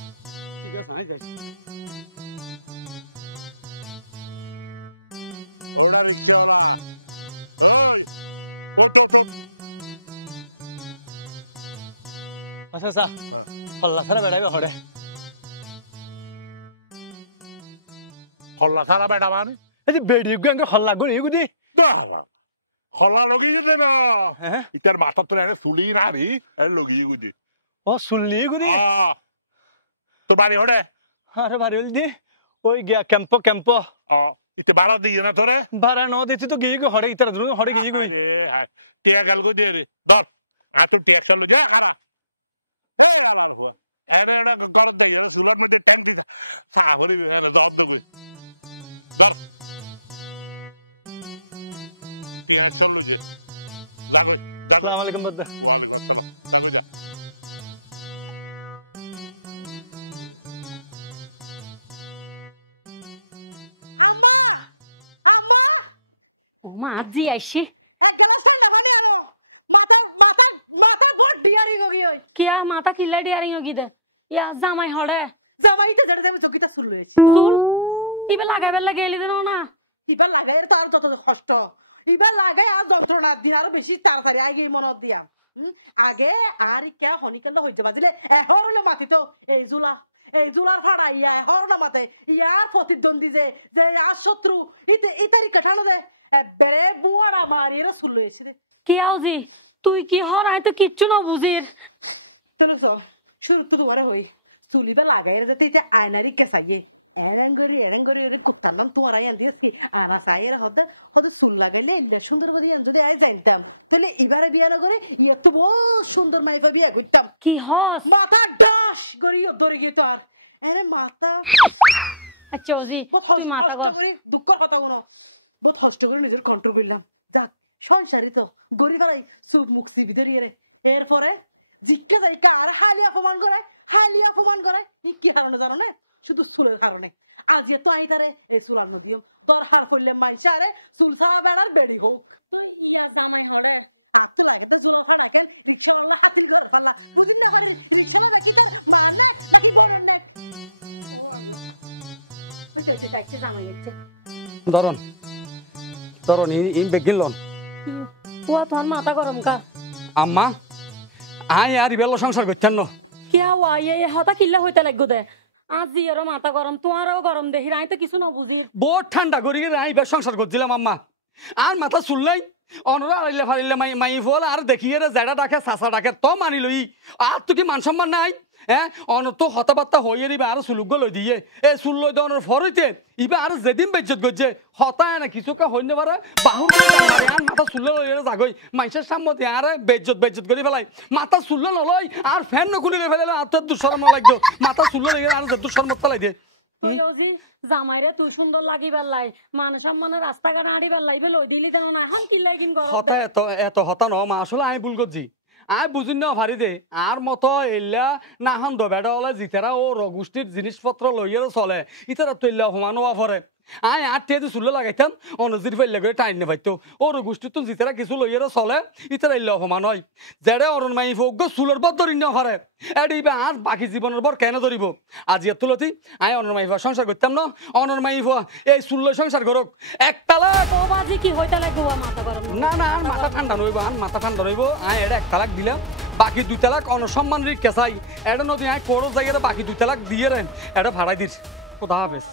ঠিক আছে আমি যাই ওরা রিক্সাওয়ালা ওই ওটো আচ্ছা আচ্ছা হল্লা ছাড়া বেড়াবে হরে হল্লা ছাড়া বেটা মানে এই যে বেড়ি গাঙ্গে হল্লা গড়ি এগুদি হল্লা লগি যেতে না ইতার মাথা তো এনে চুলি নাবি এর লগি গুদি ও শুনলি এগুদি তোর বাড়ি হরে আরে বাড়ি হল দি ওই গিয়া ক্যাম্প ইতে ভাড়া দিয়ে না তোরে ভাড়া ন দিতে তো গিয়ে গো হরে ইতার ধরুন হরে গিয়ে গই টিয়া গাল গো দিয়ে রে ধর তোর টিয়া চলো যা খারা এনে এটা গরম দেয় চুলার মধ্যে ট্যাঙ্ক দিতে চা ভরিবি এনে জব দেবি ধর টিয়া চলো যে আসসালামু আলাইকুম বদ্দা ওয়ালাইকুম আসসালাম যাবে যা ও মা আজি আইছি কিয়া মাথা কিল্লা ডিয়ারিং হোগি দে ইয়া জামাই হড়ে জামাইতে যেটা দেবে চকিটা চুল লয়েছে চুল ইবে লাগাইবার লাগে এলি দেন না ইবার লাগাই তো আর যত কষ্ট ইবার লাগাই আর যন্ত্রণা দিন আরো বেশি তাড়াতাড়ি আগে মনত দিয়া আগে আর কে হনিকেন্দ্র হইতে বাজিলে এহর হলো মাতি তো এই জুলার ফাড়া ইয়া এহর না মাতে ইয়ার প্রতিদ্বন্দ্বী যে আর শত্রু ইতারি কাঠানো দে বেড়ে বুয়ারা মারিয়ে চুল লয়েছে রে কি আউজি তুই কি হরাই তো কিচ্ছু না বুঝির চলো শুরু তো তোমার হই চুলিবা লাগাই যাতে এটা আয়নারি কেসাইয়ে এরঙ্গরি কুত্তার নাম তোমার আই আনতে আসছি আনা সাইয়ের হতে চুল লাগাইলে এলে সুন্দর করে যদি আই জানতাম তাহলে এবারে বিয়ে না করে ইয়ে তো বহুত সুন্দর মাইকা বিয়ে করতাম কি হস মাথা ডাস করি ধরে গিয়ে তো আর এনে মাথা আচ্ছা ওজি তুই মাথা কর দুঃখের কথা কোনো বহুত কষ্ট করে নিজের কন্ট্রোল করলাম যাক সংসারই তো গরিবারাই চুপ মুখ চিবি ধরিয়ে রে এরপরে জিজ্ঞে যাই আর হালি অপমান করে কি কারণে জানো না শুধু চুলের কারণে আজ তো আই তারে এই চুলার নদীও দরকার পড়লে মাইসা আরে চুল ছাড়া বেড়ার বেড়ি হোক ধরন ইন বেগিলন ও তোর মাথা গরম কা আম্মা আই আর ইবেল সংসার করতেন না কিয়া ওয়াই এই হতা কিল্লা হইতে লাগগো দে আজ জিয়ারও মাথা গরম তোমারও গরম দেখি রাই তো কিছু না বুঝি বহুত ঠান্ডা করি আই ইবেল সংসার করছিলাম আম্মা আর মাথা চুললাই অনরা আড়াইলে ফাড়িলে মাই ফল আর দেখিয়ে জেডা ডাকে চাচা ডাকে তো মানি লই আর তো কি মান সম্মান নাই হ্যাঁ অন তো হতাবার্তা হইয়ে দিবে আর চুলুক লই দিয়ে এই চুল লই দেওয়ার ফরইতে ইবে আর যেদিন বেজ্জত করছে হতায় না কিছুকে হইতে পারে বাহুর আর মাথা চুলে লই যাগই মাইসের সামনে আর বেজ্জত করে ফেলাই মাথা চুলে নলই আর ফ্যান নকুলে ফেলে আর তোর দুঃশরম লাগতো মাথা চুলে লেগে আর যে দুঃশরমত লাই দিয়ে জামাইরে তুই সুন্দর লাগি বেলাই মানুষ মানে রাস্তাঘাট আড়ি বেলাই লই দিলি কেন না হাই কিল্লাই কিন হতা এত হতা ন মা আসলে আমি ভুল করছি আই বুঝি না ভারি দে আর মতো এলা না হান দবেটা হলে জিতেরা ও রগুষ্টির জিনিসপত্র লইয়ে চলে ইতারা তো এলা সমানো পরে আই আর টিয়া চুলে লাগাইতাম অনজির ফেললে করে টাইম নেবাইতো ও রগুষ্টির তো জিতেরা কিছু লইয়ে চলে ইতারা এলা সমান হয় যেড়ে অরণ মাই ফোক চুলের পর ধরি না পারে এডিবে আর বাকি জীবনের পর কেন ধরিব আজি এর তুলতি আই অনর মাইফা সংসার করতাম না অনর মাইফা এই চুল্লই সংসার করুক একতলা ও বাজি কি হইতে লাগবো মাথা গরম না আর মাথা ঠান্ডা নইব আর মাথা ঠান্ডা নইব আই এটা এক তালাক দিলাম বাকি 2 তালাক অনসম্মান রিক কেসাই এটা নদী আই কোড়ো জায়গায় বাকি 2 তালাক দিয়ে রেন এটা ভাড়াই দিস খোদা হাফেজ